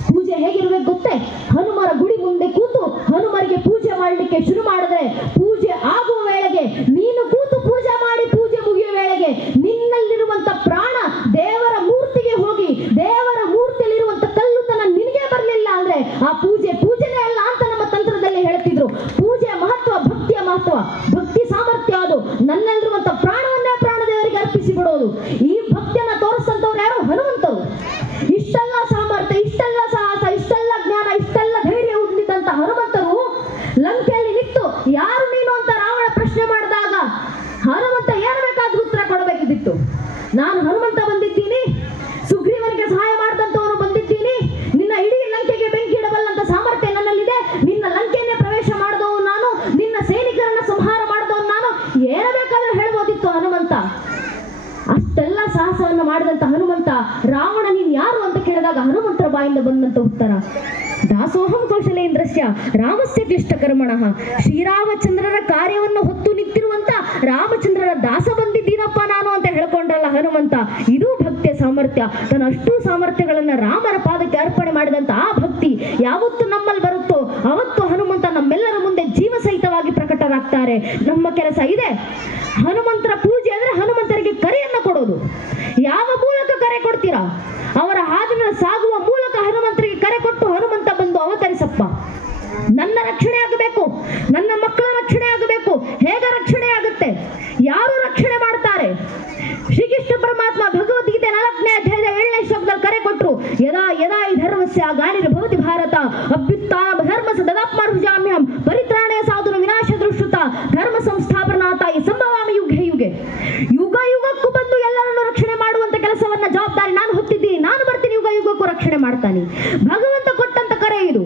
ಪೂಜೆ ಹೇಗಿರ್ಬೇಕು ಗೊತ್ತೇ? ಹನುಮರ ಗುಡಿ ಮುಂದೆ ಕೂತು ಹನುಮರಿಗೆ ಪೂಜೆ ಮಾಡಲಿಕ್ಕೆ ಶುರು ಮಾಡಿದ್ರೆ, ಪೂಜೆ ಆಗುವ ವೇಳೆಗೆ ನೀನು ಕೂತು ಪೂಜೆ ಮಾಡಿ ಪೂಜೆ ಮುಗಿಯುವ ವೇಳೆಗೆ ನಿನ್ನಲ್ಲಿರುವಂತ ಪ್ರಾಣ ದೇವರ ಮೂರ್ತಿಗೆ ಹೋಗಿ ದೇವರ ಮೂರ್ತಿಯಲ್ಲಿರುವಂತ ಕಲ್ಲುತನ ನಿನಗೆ ಬರಲಿಲ್ಲ ಅಂದ್ರೆ ಆ ಪೂಜೆನೇ ಅಲ್ಲ ಅಂತ ನಮ್ಮ ತಂತ್ರದಲ್ಲಿ ಹೇಳ್ತಿದ್ರು. ಪೂಜೆಯ ಮಹತ್ವ, ಭಕ್ತಿಯ ಮಹತ್ವ, ಭಕ್ತಿ ಸಾಮರ್ಥ್ಯ ಅದು ನನ್ನಲ್ಲಿರುವಂತ ಪ್ರಾಣವನ್ನೇ ಪ್ರಾಣದೇವರಿಗೆ ಅರ್ಪಿಸಿ ಬಿಡೋದು. ಈ ಭಕ್ತಿಯನ್ನ ತೋರಿಸಂತವ್ರು ಯಾರು? ಹನುಮಂತರು. ಇಷ್ಟೆಲ್ಲ ಸಾಮರ್ಥ್ಯ, ಇಷ್ಟೆಲ್ಲ ಸಾಹಸ, ಇಷ್ಟೆಲ್ಲ ಜ್ಞಾನ, ಇಷ್ಟೆಲ್ಲ ಧೈರ್ಯ ಹೊಂದಿದಂತ ಹನುಮಂತರು ಲಂಕೆಯಲ್ಲಿ ನಿಂತು ಯಾರು ನೀನು ಅಂತ ರಾವಣ ಪ್ರಶ್ನೆ ಮಾಡಿದಾಗ ಹನುಮಂತ ಏನು ಬೇಕಾದ್ರೂ ಉತ್ತರ ಕೊಡಬೇಕಿದ್ದಿತ್ತು. ನಾನು ಹನುಮಂತ ಬಂದಿದ್ದೀನಿ, ಸುಗ್ರೀವನಿಗೆ ಸಹಾಯ ಮಾಡಿದಂತವನು ಬಂದಿದ್ದೀನಿ, ನಿನ್ನ ಇಡೀ ಲಂಕೆಗೆ ಬೆಂಕಿ ಇಡಬಲ್ಲಂತ ಸಾಮರ್ಥ್ಯ ನನ್ನಲ್ಲಿದೆ, ನಿನ್ನ ಲಂಕೆಯನ್ನೇ ಪ್ರವೇಶ ಮಾಡಿದವನು ನಾನು, ನಿನ್ನ ಸೈನಿಕರನ್ನ ಸಂಹಾರ ಮಾಡಿದವನು ನಾನು, ಏನು ಬೇಕಾದ್ರೂ ಹೇಳ್ಬೋದಿತ್ತು ಹನುಮಂತ. ಅಷ್ಟೆಲ್ಲ ಸಾಹಸವನ್ನು ಮಾಡಿದಂತ ಹನುಮಂತ ರಾವಣ ನೀನ್ ಯಾರು ಅಂತ ಕೇಳಿದಾಗ ಹನುಮಂತರ ಬಾಯಿಂದ ಬಂದಂತ ಉತ್ತರ, ದಾಸೋಹಂ ಕೌಶಲೇಂದ್ರಸ್ಯ ರಾಮಸ್ಯ ಕ್ಲಿಷ್ಟ ಕರ್ಮಣಃ. ಶ್ರೀರಾಮಚಂದ್ರರ ಕಾರ್ಯವನ್ನು ಹೊತ್ತು ನಿಂತಿರುವಂತ ರಾಮಚಂದ್ರರ ದಾಸ ಬಂದಿದ್ದೀನಪ್ಪ ನಾನು ಅಂತ ಹೇಳ್ಕೊಂಡ್ರಲ್ಲ ಹನುಮಂತ. ಇದು ಭಕ್ತಿಯ ಸಾಮರ್ಥ್ಯ. ತನ್ನ ಅಷ್ಟೂ ಸಾಮರ್ಥ್ಯಗಳನ್ನ ರಾಮರ ಪಾದಕ್ಕೆ ಅರ್ಪಣೆ ಮಾಡಿದಂತ ಆ ಭಕ್ತಿ ಯಾವತ್ತು ನಮ್ಮಲ್ಲಿ ಬರುತ್ತೋ ಅವತ್ತು ಹನುಮಂತ ನಮ್ಮೆಲ್ಲರ ಮುಂದೆ ಜೀವ ಸಹಿತವಾಗಿ ಪ್ರಕಟರಾಗ್ತಾರೆ. ನಮ್ಮ ಕೆಲಸ ಇದೆ, ಹನುಮಂತರ ಪೂಜೆ ಅಂದ್ರೆ ಹನುಮಂತರಿಗೆ ಕರೆಯನ್ನ ಕೊಡೋದು. ಯಾವ ಮೂಲಕ ಕರೆ ಕೊಡ್ತೀರಾ? ಅವರ ಹಾದಿನ ಸಾಗುವ ಮೂಲಕ ಹನುಮಂತರಿಗೆ ಕರೆ ಕೊಟ್ಟು ಹನುಮಂತ ಬಂದು ಅವತರಿಸಪ್ಪ. ಯದಾ ಯದಾ ಈ ಧರ್ಮಸ್ಯ ಗ್ಲಾನಿರ್ಭವತಿ ಭಾರತ ಅಭ್ಯುತ್ಥಾನ ಧರ್ಮಸ್ಯ ತದಾತ್ಮಾನುಜಾಮ್ಯಹಂ ಪರಿತ್ರಾಣಾಯ ಸಾಧುನ ವಿನಾಶ ದೃಷ್ಟುತ ಧರ್ಮ ಸಂಸ್ಥಾಪನಾರ್ಥಾಯ ಸಂಭವಾಮಿ ಯುಗೆ ಯುಗೆ. ಯುಗ ಯುಗಕ್ಕೂ ಬಂದು ಎಲ್ಲರನ್ನು ರಕ್ಷಣೆ ಮಾಡುವಂತ ಕೆಲಸವನ್ನ ಜವಾಬ್ದಾರಿ ನಾನು ಹೊತ್ತಿದ್ದೀನಿ. ನಾನು ಬರ್ತೀನಿ, ಯುಗ ಯುಗಕ್ಕೂ ರಕ್ಷಣೆ ಮಾಡ್ತಾನೆ. ಭಗವಂತ ಕೊಟ್ಟಂತ ಕರೆ ಇದು.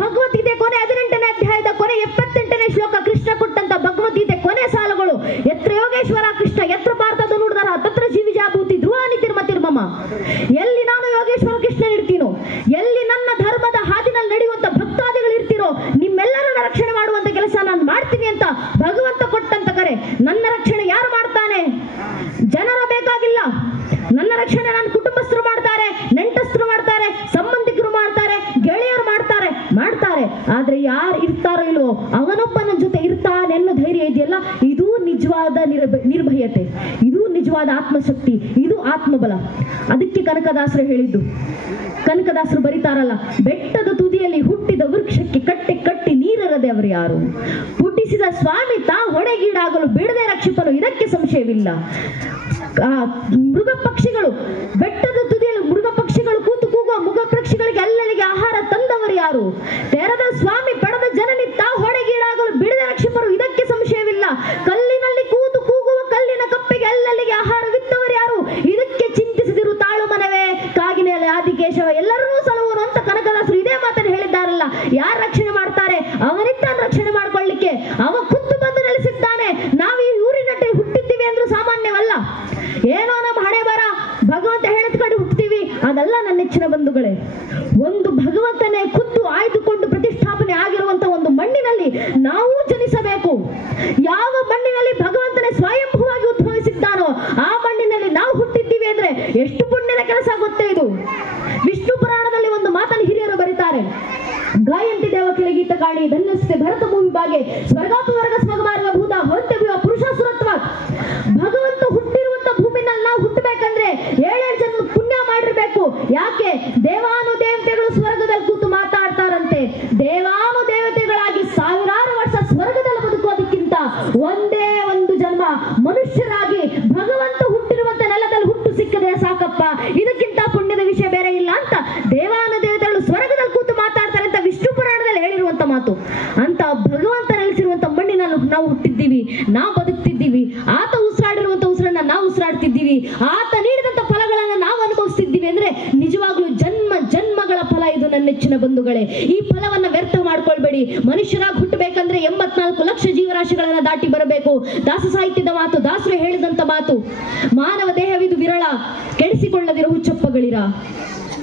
ಭಗವದ್ಗೀತೆ ಕೊನೆ 18ನೇ ಅಧ್ಯಾಯದ ಕೊನೆ 78ನೇ ಶ್ಲೋಕ ಕೃಷ್ಣ ಕೊಟ್ಟಂತ ಭಗವದ್ಗೀತೆ ಕೊನೆ ಸಾಲುಗಳು. ಯತ್ರ ಯೋಗೇಶ್ವರ ಕೃಷ್ಣ ಯತ್ರ ಪಾರ್ಥದ ನುಡಿದರ ತತ್ರ ಜೀವಿಜಾಭೂತಿ ಧ್ರುವಾನಿ ತಿರ್ಮತಿರ್ಮಮ. ಎಲ್ಲಿ ನಾನು ಯೋಗೇಶ್ವರ ಕೃಷ್ಣ ಇರ್ತೀನೋ, ಎಲ್ಲಿ ನನ್ನ ಧರ್ಮದ ಹಾದಿನಲ್ಲಿ ನಡೆಯುವಂತ ಭಕ್ತಾದಿಗಳು ಇರ್ತೀರೋ, ನಿಮ್ಮೆಲ್ಲರನ್ನ ರಕ್ಷಣೆ ಮಾಡುವಂತ ಕೆಲಸ ನಾನು ಮಾಡ್ತೀನಿ ಅಂತ ಭಗವಂತ ಕೊಟ್ಟಂತ ಕರೆ. ನನ್ನ ರಕ್ಷಣೆ ಯಾರು ಮಾಡ್ತಾನೆ? ಜನರ ಬೇಕಾಗಿಲ್ಲ. ನನ್ನ ರಕ್ಷಣೆ ನನ್ನ ಕುಟುಂಬಸ್ಥರು ಮಾಡ್ತಾರೆ, ನೆಂಟಸ್ಥರು ಮಾಡ್ತಾರೆ, ಸಂಬಂಧಿಕರು ಮಾಡ್ತಾರೆ, ಗೆಳೆಯರು ಮಾಡ್ತಾರೆ. ಆದ್ರೆ ಯಾರು ಇರ್ತಾರೋ ಇಲ್ವೋ ಅವನೊಬ್ಬ ನನ್ನ ಜೊತೆ ಇರ್ತಾನೆ ಅನ್ನೋ ಧೈರ್ಯ ಇದೆಯಲ್ಲ, ಇದು ನಿಜವಾದ ನಿರ್ಭಯತೆ, ಇದು ನಿಜವಾದ ಆತ್ಮಶಕ್ತಿ, ಇದು ಆತ್ಮಬಲ. ಅದಕ್ಕೆ ಕನಕದಾಸರು ಹೇಳಿದ್ದು. ಕನಕದಾಸರು ಬರೀತಾರಲ್ಲ, ಬೆಟ್ಟದ ತುದಿಯಲ್ಲಿ ಹುಟ್ಟಿದ ವೃಕ್ಷಕ್ಕೆ ಕಟ್ಟೆ ಕಟ್ಟಿ ನೀರರದೆ ಅವರು ಯಾರು? ಹುಟ್ಟಿಸಿದ ಸ್ವಾಮಿ ತಾ ಹೊಡೆಗೀಡಾಗಲು ಬಿಡದೆ ರಕ್ಷಿಪನು, ಇದಕ್ಕೆ ಸಂಶಯವಿಲ್ಲ. ಮೃಗ ಪಕ್ಷಿಗಳು, ಬೆಟ್ಟದ ತುದಿಯಲ್ಲಿ ಮೃಗ ಪಕ್ಷಿಗಳು ಕೂತು ಕೂಗುವ ಮೃಗ ಪಕ್ಷಿಗಳಿಗೆ ಅಲ್ಲಲ್ಲಿಗೆ ಆಹಾರ ತಂದವರು ಯಾರು? ತೆರದ ಸ್ವಾಮಿ ಪಡೆದ ಜನನಿ ತಾ ಹೊಡೆಗೀಡಾಗಲು ಬಿಡದೆ ರಕ್ಷಿಪರು, ಇದಕ್ಕೆ ಸಂಶಯವಿಲ್ಲ. ಕಲ್ಲಿನಲ್ಲಿ ಕೂತು ಕೂಗುವ ಕಲ್ಲಿನ ಕಪ್ಪೆಗೆ ಅಲ್ಲಲ್ಲಿಗೆ ಆಹಾರವಿತ್ತವರು ಯಾರು? ಇದಕ್ಕೆ ಚಿಂತಿಸಿದಿರು ತಾಳು ಮನವೇ ಕಾಗಿನೆಲೆ ಆದಿಕೇಶವ ಎಲ್ಲರನ್ನೂ ಸಲುವನು ಅಂತ ಕನಕದಾಸರು ಇದೇ ಮಾತನ್ನು ಹೇಳಿದ್ದಾರಲ್ಲ. ಯಾರು ರಕ್ಷಣೆ ಮಾಡ್ತಾರೆ? ಅವನಿದ್ದಾನೆ ರಕ್ಷಣೆ ಮಾಡ್ಕೊಳ್ಳಿಕ್ಕೆ. ಅವ ಖುದ್ದು ಬಂದು ನೆಲೆಸಿದ್ದಾನೆ. ನಾವು ಈ ಊರಿನಟ್ಟೆ ಹುಟ್ಟಿದ್ದೀವಿ ಅಂದ್ರೂ ಸಾಮಾನ್ಯವಲ್ಲ. ಏನೋ ನಮ್ಮ ಹಣೆ ಬರ ಭಗವಂತ ಹೇಳಿದ್ಕೊಂಡು ಹುಟ್ಟುತ್ತೀವಿ, ಅದಲ್ಲ ನನ್ನ ನೆಚ್ಚಿನ ಬಂಧುಗಳೇ. ಒಂದು ಭಗವಂತನೇ ಖುದ್ದು ಆಯ್ದುಕೊಂಡು ಪ್ರತಿಷ್ಠಾಪನೆ ಆಗಿರುವಂತ ಒಂದು ಮಣ್ಣಿನಲ್ಲಿ ನಾವು ಜನಿಸಬೇಕು. ಯಾವ ಮಣ್ಣಿನಲ್ಲಿ ಭಗವಂತನೇ ಸ್ವಯಂಭೂವಾಗಿ ಉದ್ಭವಿಸಿದ್ದಾನೋ ಆ ಮಣ್ಣಿನಲ್ಲಿ ನಾವು ಹುಟ್ಟಿದ್ದೀವಿ ಅಂದ್ರೆ ಎಷ್ಟು ಪುಣ್ಯದ ಕೆಲಸ ಗೊತ್ತೇ ಇದು. ವಿಷ್ಣು ಪುರಾಣದಲ್ಲಿ ಒಂದು ಮಾತನ್ನು ಹಿರಿಯರು ಬರೀತಾರೆ. ಗಾಯಂತಿ ದೇವ ಕೆಳಗೀತ ಕಾಣಿ ಧನ್ಯಸ್ತೆ ಭರತ ಭೂಮಿ ಬಾಗೆ ಸ್ವರ್ಗಾಪವರ್ಗ ಸ್ಮಗಮಾರ್ಗ ಭೂತ ಹೊಂತೆಗುವ ಪುರುಷ ಸುರತ್ವ. ಭಗವಂತ ಹುಟ್ಟಿರುವಂತ ಭೂಮಿನಲ್ಲಿ ನಾವು ಹುಟ್ಟಬೇಕಂದ್ರೆ 7 ಜನ್ಮ ಪುಣ್ಯ ಮಾಡಿರ್ಬೇಕು. ಯಾಕೆ? ದೇವಾನುದೇವತೆಗಳು ಸ್ವರ್ಗದಲ್ಲಿ ಕೂತು ಮಾತಾಡ್ತಾರಂತೆ. ದೇವಾನುದೇವತೆಗಳಾಗಿ ಸಾವಿರಾರು ವರ್ಷ ಸ್ವರ್ಗದಲ್ಲಿ ಬದುಕೋದಕ್ಕಿಂತ ಒಂದೇ ಒಂದು ಜನ್ಮ ಮನುಷ್ಯರಾಗಿ ಭಗವಂತ ಹುಟ್ಟಿರುವಂತ ನೆಲದಲ್ಲಿ ಹುಟ್ಟು ಸಿಕ್ಕದೆ ಸಾಕಪ್ಪ, ಇದಕ್ಕಿಂತ ಪುಣ್ಯದ ವಿಷಯ ಬೇರೆ ಇಲ್ಲ ಅಂತ ದೇವಾನುದೇವತೆಗಳು ಸ್ವರ್ಗದಲ್ಲಿ ಕೂತು ಮಾತಾಡ್ತಾರೆ ಅಂತ ವಿಷ್ಣು ಪುರಾಣದಲ್ಲಿ ಹೇಳಿರುವಂತ ಮಾತು. ಅಂತ ಭಗವಂತ ನೆಲೆಸಿರುವಂತ ಮಣ್ಣಿನಲ್ಲಿ ನಾವು ಹುಟ್ಟಿದ್ದೀವಿ, ನಾವು ಬದುಕ್ತಿದ್ದೀವಿ. ಆತ ಉಸಿರಾಡಿರುವಂತ ಉಸಿರನ್ನ ನಾವು ಉಸಿರಾಡ್ತಿದ್ದೀವಿ. ಆತ ನೀಡಿದಂತ ಫಲಗಳನ್ನ ನಾವು ಅನುಭವಿಸ್ತಿದ್ದೀವಿ ಅಂದ್ರೆ ನಿಜವಾಗ್ಲೂ ಜನ್ಮ ಜನ್ಮಗಳ ಫಲ ಇದು ನನ್ನ ನೆಚ್ಚಿನ ಬಂಧುಗಳೇ. ಈ ಫಲವನ್ನ ವ್ಯರ್ಥ ಮಾಡ್ಕೊಳ್ಬೇಡಿ. ಮನುಷ್ಯರಾಗಿ ಹುಟ್ಟಬೇಕಂದ್ರೆ 84 ಲಕ್ಷ ಜೀವರಾಶಿಗಳನ್ನ ದಾಟಿ ಬರಬೇಕು. ದಾಸ ಸಾಹಿತ್ಯದ ಮಾತು, ದಾಸರು ಹೇಳಿದಂತ ಮಾತು. ಮಾನವ ದೇಹವಿದು ವಿರಳ, ಕೆಡಿಸಿಕೊಳ್ಳದಿರೋ ಹುಚ್ಚಪ್ಪಗಳಿರ.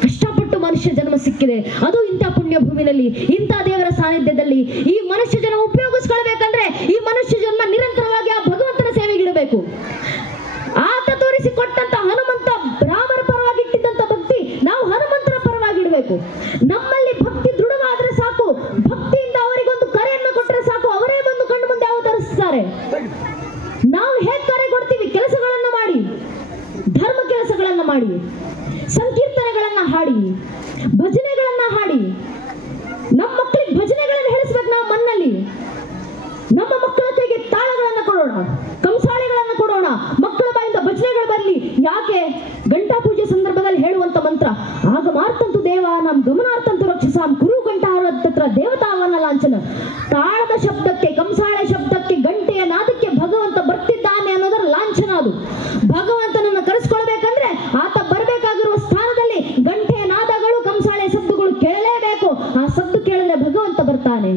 ಕಷ್ಟಪಟ್ಟು ಮನುಷ್ಯ ಜನ್ಮ ಸಿಕ್ಕಿದೆ, ಅದು ಇಂಥ ಪುಣ್ಯ ಭೂಮಿನಲ್ಲಿ, ಇಂಥ ದೇವರ ಸಾನ್ನಿಧ್ಯದಲ್ಲಿ. ಈ ಮನುಷ್ಯ ಜನ್ಮ ಉಪಯೋಗಿಸ್ಕೊಳ್ಬೇಕಂದ್ರೆ ಈ ಮನುಷ್ಯ ಜನ್ಮ ನಿರಂತರವಾಗಿ ಆ ಭಗವಂತನ ಸೇವೆಗಿಡಬೇಕು. ಆತ ತೋರಿಸಿಕೊಟ್ಟಂತ ಹನುಮಂತ ರಾಮರ ಪರವಾಗಿ ಇಟ್ಟಿದ್ದಂತ ಭಕ್ತಿ ನಾವು ಹನುಮಂತನ ಪರವಾಗಿ ಇಡಬೇಕು. ನಮ್ಮಲ್ಲಿ ಭಕ್ತಿ ದೃಢವಾದ್ರೆ ಸಾಕು, ಭಕ್ತಿಯಿಂದ ಅವರಿಗೊಂದು ಕರೆಯನ್ನು ಕೊಟ್ಟರೆ ಸಾಕು, ಅವರೇ ಬಂದು ಕಣ್ಣು ಮುಂದೆ ಅವತರಿಸ್ತಾರೆ. ನಾವು ಹೇಗೆ ಕರೆ ಕೊಡ್ತೀವಿ? ಕೆಲಸಗಳನ್ನ ಮಾಡಿ, ಧರ್ಮ ಕೆಲಸಗಳನ್ನ ಮಾಡಿ, ಸಂಕೀರ್ತನೆಗಳನ್ನ ಹಾಡಿ, ಭಜನೆಗಳನ್ನ ಹಾಡಿ. ನಮ್ಮ ಮಕ್ಕಳಿಗೆ ಭಜನೆಗಳನ್ನು ಹೇಳಿಸ್ಬೇಕು. ನಾವು ಮಣ್ಣಲ್ಲಿ ನಮ್ಮ ಮಕ್ಕಳ ಕೈಗೆ ತಾಳಗಳನ್ನ ಕೊಡೋಣ, ಕಂಸಾಳೆಗಳನ್ನ ಕೊಡೋಣ, ಮಕ್ಕಳ ಬಾಯಿಂದ ಭಜನೆಗಳು ಬರಲಿ. ಯಾಕೆ? ಗಂಟಾ ಪೂಜೆ ಸಂದರ್ಭದಲ್ಲಿ ಹೇಳುವಂತ ಮಂತ್ರ, ಆಗಮಾರ್ತಂತು ದೇವಾನಾಂ ಗಮನಾರ್ಥಂತು ರಕ್ಷಸಾಂ ಕುರು ಗಂಟಾರತ್ರ ದೇವತಾವನ ಲಾಂಛನ. ತಾಳದ ಶಬ್ದಕ್ಕೆ, ಕಂಸಾಳೆ ಶಬ್ದಕ್ಕೆ, ಗಂಟೆಯ ನಾದಕ್ಕೆ ಭಗವಂತ ಬರ್ತಿದ್ದಾನೆ ಅನ್ನೋದರ ಲಾಂಛನ ಅದು. ಭಗವಂತನನ್ನು ಕರೆಸ್ಕೊಳ್ಬೇಕಂದ್ರೆ ಆತ ಬರಬೇಕಾಗಿರುವ ಸ್ಥಾನದಲ್ಲಿ ಗಂಟೆಯ ನಾದಗಳು, ಕಂಸಾಳೆ ಸದ್ದುಗಳು ಕೇಳಲೇಬೇಕು. ಆ ಸದ್ದು ಕೇಳಿದ್ರೆ ಭಗವಂತ ಬರ್ತಾನೆ.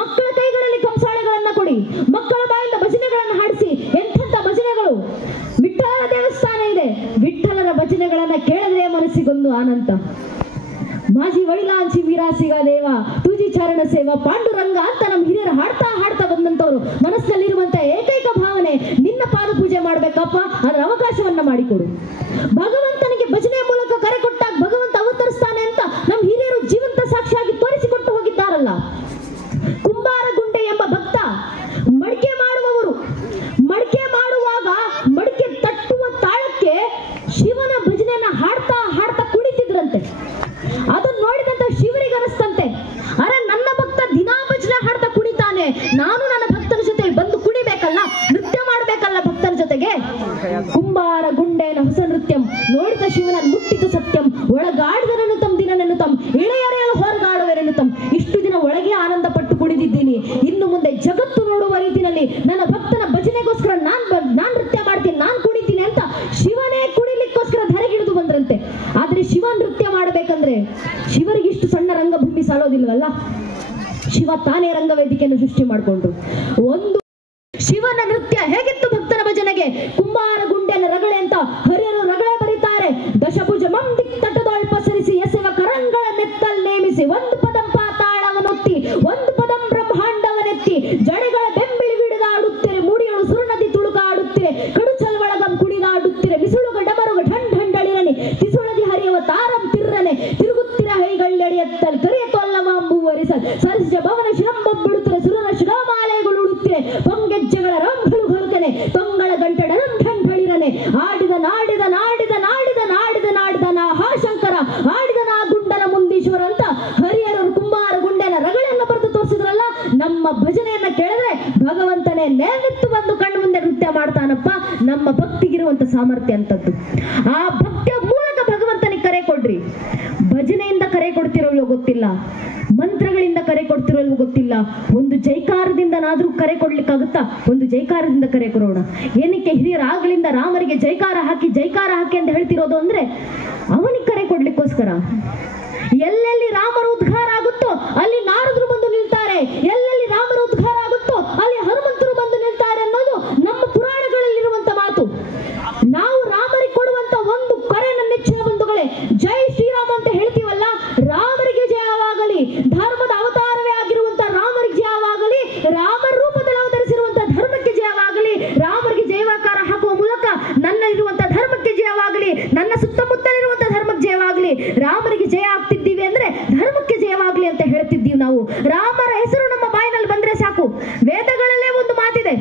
ಮಕ್ಕಳ ಕೈಗಳಲ್ಲಿ ಕಂಸಾಳೆಗಳನ್ನ ಕೊಡಿ, ಮಕ್ಕಳ ಬಾಯಿಂದ ಭಜನೆಗಳನ್ನ ಹಾಡಿಸಿ. ಎಂಥ ಭಜನೆಗಳು! ವಿಠ್ಠಲರ ದೇವಸ್ಥಾನ ಇದೆ, ವಿಠ್ಠಲರ ಭಜನೆಗಳನ್ನ ಕೇಳಿದ್ರೆ ಮನಸ್ಸಿಗೊಂದು ಆನಂದ. ಮಾಜಿ ವಳಿಲಾಂಚಿ ವೀರಾಸಿಗ ದೇವ ತುಜಿ ಚರಣ ಸೇವಾ ಪಾಂಡುರಂಗ ಅಂತ ನಮ್ಮ ಹಿರಿಯರು ಹಾಡ್ತಾ ಹಾಡ್ತಾ ಬಂದಂತವ್ರು ಮನಸ್ಸಿನಲ್ಲಿರುವಂತ ಏಕೈಕ ಭಾವನೆ, ನಿನ್ನ ಪಾದ ಪೂಜೆ ಮಾಡ್ಬೇಕಪ್ಪ, ಅದರ ಅವಕಾಶವನ್ನ ಮಾಡಿಕೊಡು. ಭಗವಂತನಿಗೆ ಭಜನೆಯ ಮೂಲಕ ಕರೆ ಕೊಟ್ಟಾಗ ಭಗವಂತ ಅವತರಿಸ್ತಾನೆ ಅಂತ ನಮ್ಮ ಹಿರಿಯರು ಜೀವಂತ ಸಾಕ್ಷಿಯಾಗಿ ತೋರಿಸಿಕೊಟ್ಟು ಹೋಗಿದ್ದಾರಲ್ಲ. ಕುಂಬಾರ ಗುಂಡೆ ಎಂಬ ಭಕ್ತ ಮಡಿಕೆ ಮಾಡುವವರು, ಮಡಿಕೆ ಮಾಡುವಾಗ ಮಡಿಕೆ ತಟ್ಟುವ ತಾಳಕ್ಕೆ ಶಿವನ ಭಜನೆಯನ್ನ ಹಾಡ್ತಾ ಹಾಡ್ತಾ ಕುಣಿತಿದ್ರಂತೆ. ಅದನ್ನ ನೋಡಿದಂತ ಶಿವರಿಗೆ ಅನಿಸ್ತಂತೆ, ಅರೆ ನನ್ನ ಭಕ್ತ ದಿನಾ ಭಜನೆ ಹಾಡ್ತಾ ಕುಣಿತಾನೆ, ನಾನು ನನ್ನ ಭಕ್ತನ ಜೊತೆ ಬಂದು ಕುಣಿಬೇಕಲ್ಲ, ನೃತ್ಯ ಮಾಡ್ಬೇಕಲ್ಲ ಭಕ್ತನ ಜೊತೆಗೆ. ಕುಂಬಾರ ಗುಂಡೆನ ಹೊಸ ನೃತ್ಯಂ ನೋಡಿದ ಶಿವನ ಮುಟ್ಟಿತು ಸತ್ಯಂ, ಒಳಗಾಡಿದ ಆಗಲಿ, ನನ್ನ ಭಕ್ತನ ಭಜನೆಗೋಸ್ಕರ ನಾನ್ ನೃತ್ಯ ಮಾಡ್ತೀನಿ, ನಾನ್ ಕುಣಿತೀನಿ ಅಂತ ಶಿವನೇ ಕುಣಿಲಿಕ್ಕೋಸ್ಕರ ಧರೆಗಿಳಿದು ಬಂದ್ರಂತೆ. ಆದ್ರೆ ಶಿವ ನೃತ್ಯ ಮಾಡಬೇಕಂದ್ರೆ ಶಿವರಿಗೆ ಇಷ್ಟು ಸಣ್ಣ ರಂಗಭೂಮಿ ಸಾಲೋದಿಲ್ವಲ್ಲ. ಶಿವ ತಾನೇ ರಂಗವೇದಿಕೆಯನ್ನು ಸೃಷ್ಟಿ ಮಾಡಿಕೊಂಡ್ರು. ಒಂದು ಶಿವನ ನೃತ್ಯ ಹೇಗಿತ್ತು ಭಕ್ತನ ಭಜನೆಗೆ? ಕುಂಬಾರ ಗುಂಡೆನ ರಗಳೆ ಅಂತ ಹರಿಯರು ರಗಳೆ ಬರೀತಾರೆ. ದಶಭುಜ ಮಂದಿಕ್ ತಟದೊಳ್ ಪಸರಿಸಿ ಎಸೆವ ಕರಂಗಳ ನೆತ್ತಲ್ ನೇಮಿಸಿ ಒಂದು ಪದಂ ಪಾತಾಳವನೊತ್ತಿ ಒಂದು ಪದಂ ಬ್ರಹ್ಮಾಂಡವನೆತ್ತಿ ಜಡೆಗಳ ಬೆಂಬಿಳಿ ಬಿಡಿದಾಡುತ್ತಿರೆ ಮುಡಿಯಳು ಸುರುನದಿ ತುಳುಕಾಡುತ್ತಿರೆ ಕಡುಚಲ್ವಳಗಂ ಕುಡಿದಾಡುತ್ತಿರೆ ಬಿಸುಳುಗ ಡಮರುಗ ಢಣ್ ಢಂಡಳಿರನಿ ತಿಸುಳದಿ ಹರಿಯವ ತಾರಂ ತಿರ್ರನೆ ತಿರುಗುತ್ತಿರ ಹೈಗಳ್ಳೆಡಿಯತ್ತಲ್ ಕರಿಯ ತೊಲ್ಲವಾಂಬುವರಿಸಲ್ ಸರಿಸ ಭವನ ಶಿರಂಬಂ ಬಿಡುತ್ತಿರೆ ಸುರನ ಶಿರಾಮಾಲೆಗಳು ಉಡುತ್ತಿರೆ ಪೊಂಗೆಜ್ಜೆಗಳ ರಂಭಳು ಹೊರಕನೆ ತೊಂಗಳ ಗಂಟೆಡ ಢಂಢಳಿರನೆ ಆಡಿದ ನಾಡಿದ ನಾಡಿದ ನಾಡಿದ ನಾಡಿದ ನಾಡಿದ ನಾ ಹಾ ಶಂಕರ ಆಡಿದ ನಾ ಗುಂಡನ ಮುಂದೀಶ್ವರ ಅಂತ ಹರಿಯರರು ಕುಂಬಾರ ಗುಂಡನ ರಗಳೆಯನ್ನು ಬರೆದು ತೋರಿಸಿದ್ರಲ್ಲ. ನಮ್ಮ ಭಜನೆಯನ್ನ ಕೇಳಿದ್ರೆ ಭಗವಂತನೇ ನೇಮಿತ್ತು ಬಂದು ಕಣ್ಣು ಮುಂದೆ ನೃತ್ಯ ಮಾಡ್ತಾನಪ್ಪ. ನಮ್ಮ ಭಕ್ತಿಗಿರುವಂತ ಸಾಮರ್ಥ್ಯ ಅಂತದ್ದು. ಆ ಭಕ್ತಿಯ ಮೂಲಕ ಭಗವಂತನಿಗೆ ಕರೆ ಕೊಡ್ರಿ. ಭಜನೆಯಿಂದ ಕರೆ ಕೊಡ್ತಿರೋಲ್ವೋ ಗೊತ್ತಿಲ್ಲ, ಮಂತ್ರಗಳಿಂದ ಕರೆ ಕೊಡ್ತಿರೋಲ್ವೋ ಗೊತ್ತಿಲ್ಲ. ಒಂದು ಜೈಕಾರದಿಂದನಾದ್ರೂ ಕರೆ ಕೊಡ್ಲಿಕ್ಕಾಗುತ್ತಾ? ಒಂದು ಜೈಕಾರದಿಂದ ಕರೆ ಕೊಡೋಣ. ಏನಕ್ಕೆ ಹಿರಿಯರಾಗಲಿಂದ ರಾಮರಿಗೆ ಜೈಕಾರ ಹಾಕಿ ಅಂತ ಹೇಳ್ತಿರೋದು ಅಂದ್ರೆ ಅವನಿಗೆ ಕರೆ ಕೊಡ್ಲಿಕ್ಕೋಸ್ಕರ. ಎಲ್ಲೆಲ್ಲಿ ರಾಮರ ಉದ್ಧಾರ ಆಗುತ್ತೋ ಅಲ್ಲಿ ನಾರದರು ಬಂದು ನಿಲ್ತಾರೆ, ಎಲ್ಲೆಲ್ಲಿ ರಾಮರ ಉದ್ಧಾರ ಆಗುತ್ತೋ ಅಲ್ಲಿ ಹನುಮಂತರು ಬಂದು ನಿಲ್ತಾರೆ ಅನ್ನೋದು ನಮ್ಮ ಪುರಾಣಗಳಲ್ಲಿರುವಂತ ಮಾತು. ನಾವು ರಾಮರಿಗೆ ಕೊಡುವಂತ ಒಂದು ಕರೆ, ನನ್ನ ನೆಚ್ಚಿನ ಬಂಧುಗಳೇ, ಜೈ ಶ್ರೀರಾಮ ಅಂತ ಹೇಳ್ತೀವಲ್ಲ, ರಾಮರಿಗೆ ಜಯವಾಗಲಿ. ಧರ್ಮದ ಅವತಾರವೇ ಆಗಿರುವಂತ ರಾಮರಿಗೆ ಜಯವಾಗಲಿ. ರಾಮರ ರೂಪದಲ್ಲಿ ಅವತರಿಸಿರುವಂತ ಧರ್ಮಕ್ಕೆ ಜಯವಾಗಲಿ. ರಾಮರಿಗೆ ಜಯವಾಕಾರ ಹಾಕುವ ಮೂಲಕ ನನ್ನ ಇರುವಂತ ಧರ್ಮಕ್ಕೆ ಜಯವಾಗಲಿ, ನನ್ನ ಸುತ್ತಮುತ್ತಲಿರುವಂತ ಧರ್ಮಕ್ಕೆ ಜಯವಾಗಲಿ. ರಾಮರಿಗೆ ಜಯ ಆಗ್ತಿದ್ದೀವಿ ಅಂದ್ರೆ ಧರ್ಮಕ್ಕೆ ಜಯವಾಗ್ಲಿ ಅಂತ ಹೇಳ್ತಿದ್ದೀವಿ ನಾವು. ರಾಮರ ಹೆಸರು ನಮ್ಮ ಬಾಯಿನಲ್ಲಿ ಬಂದ್ರೆ ಸಾಕು. ವೇದಗಳಲ್ಲೇ ಒಂದು ಮಾತಿದೆ,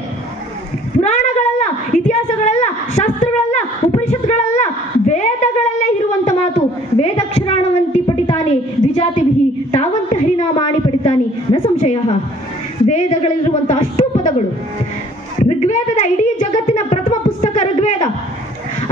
ಪುರಾಣಗಳಲ್ಲ, ಇತಿಹಾಸಗಳಲ್ಲ, ಶಾಸ್ತ್ರಗಳಲ್ಲ, ಉಪನಿಷತ್ಗಳಲ್ಲ, ವೇದಗಳಲ್ಲೇ ಇರುವಂತ ಮಾತು. ವೇದಕ್ಷರಾಣವಂತಿ ಪಠಿತಾನಿ ದ್ವಿಜಾತಿಭಿ ತಾವಂತ ಹರಿನಾಮಾಣಿ ಪಠಿತಾನಿ ನ ಸಂಶಯ. ವೇದಗಳಲ್ಲಿರುವಂತ ಅಷ್ಟು ಪದಗಳು, ಋಗ್ವೇದದ ಇಡೀ ಜಗತ್ತಿನ ಪ್ರಥಮ ಪುಸ್ತಕ ಋಗ್ವೇದ.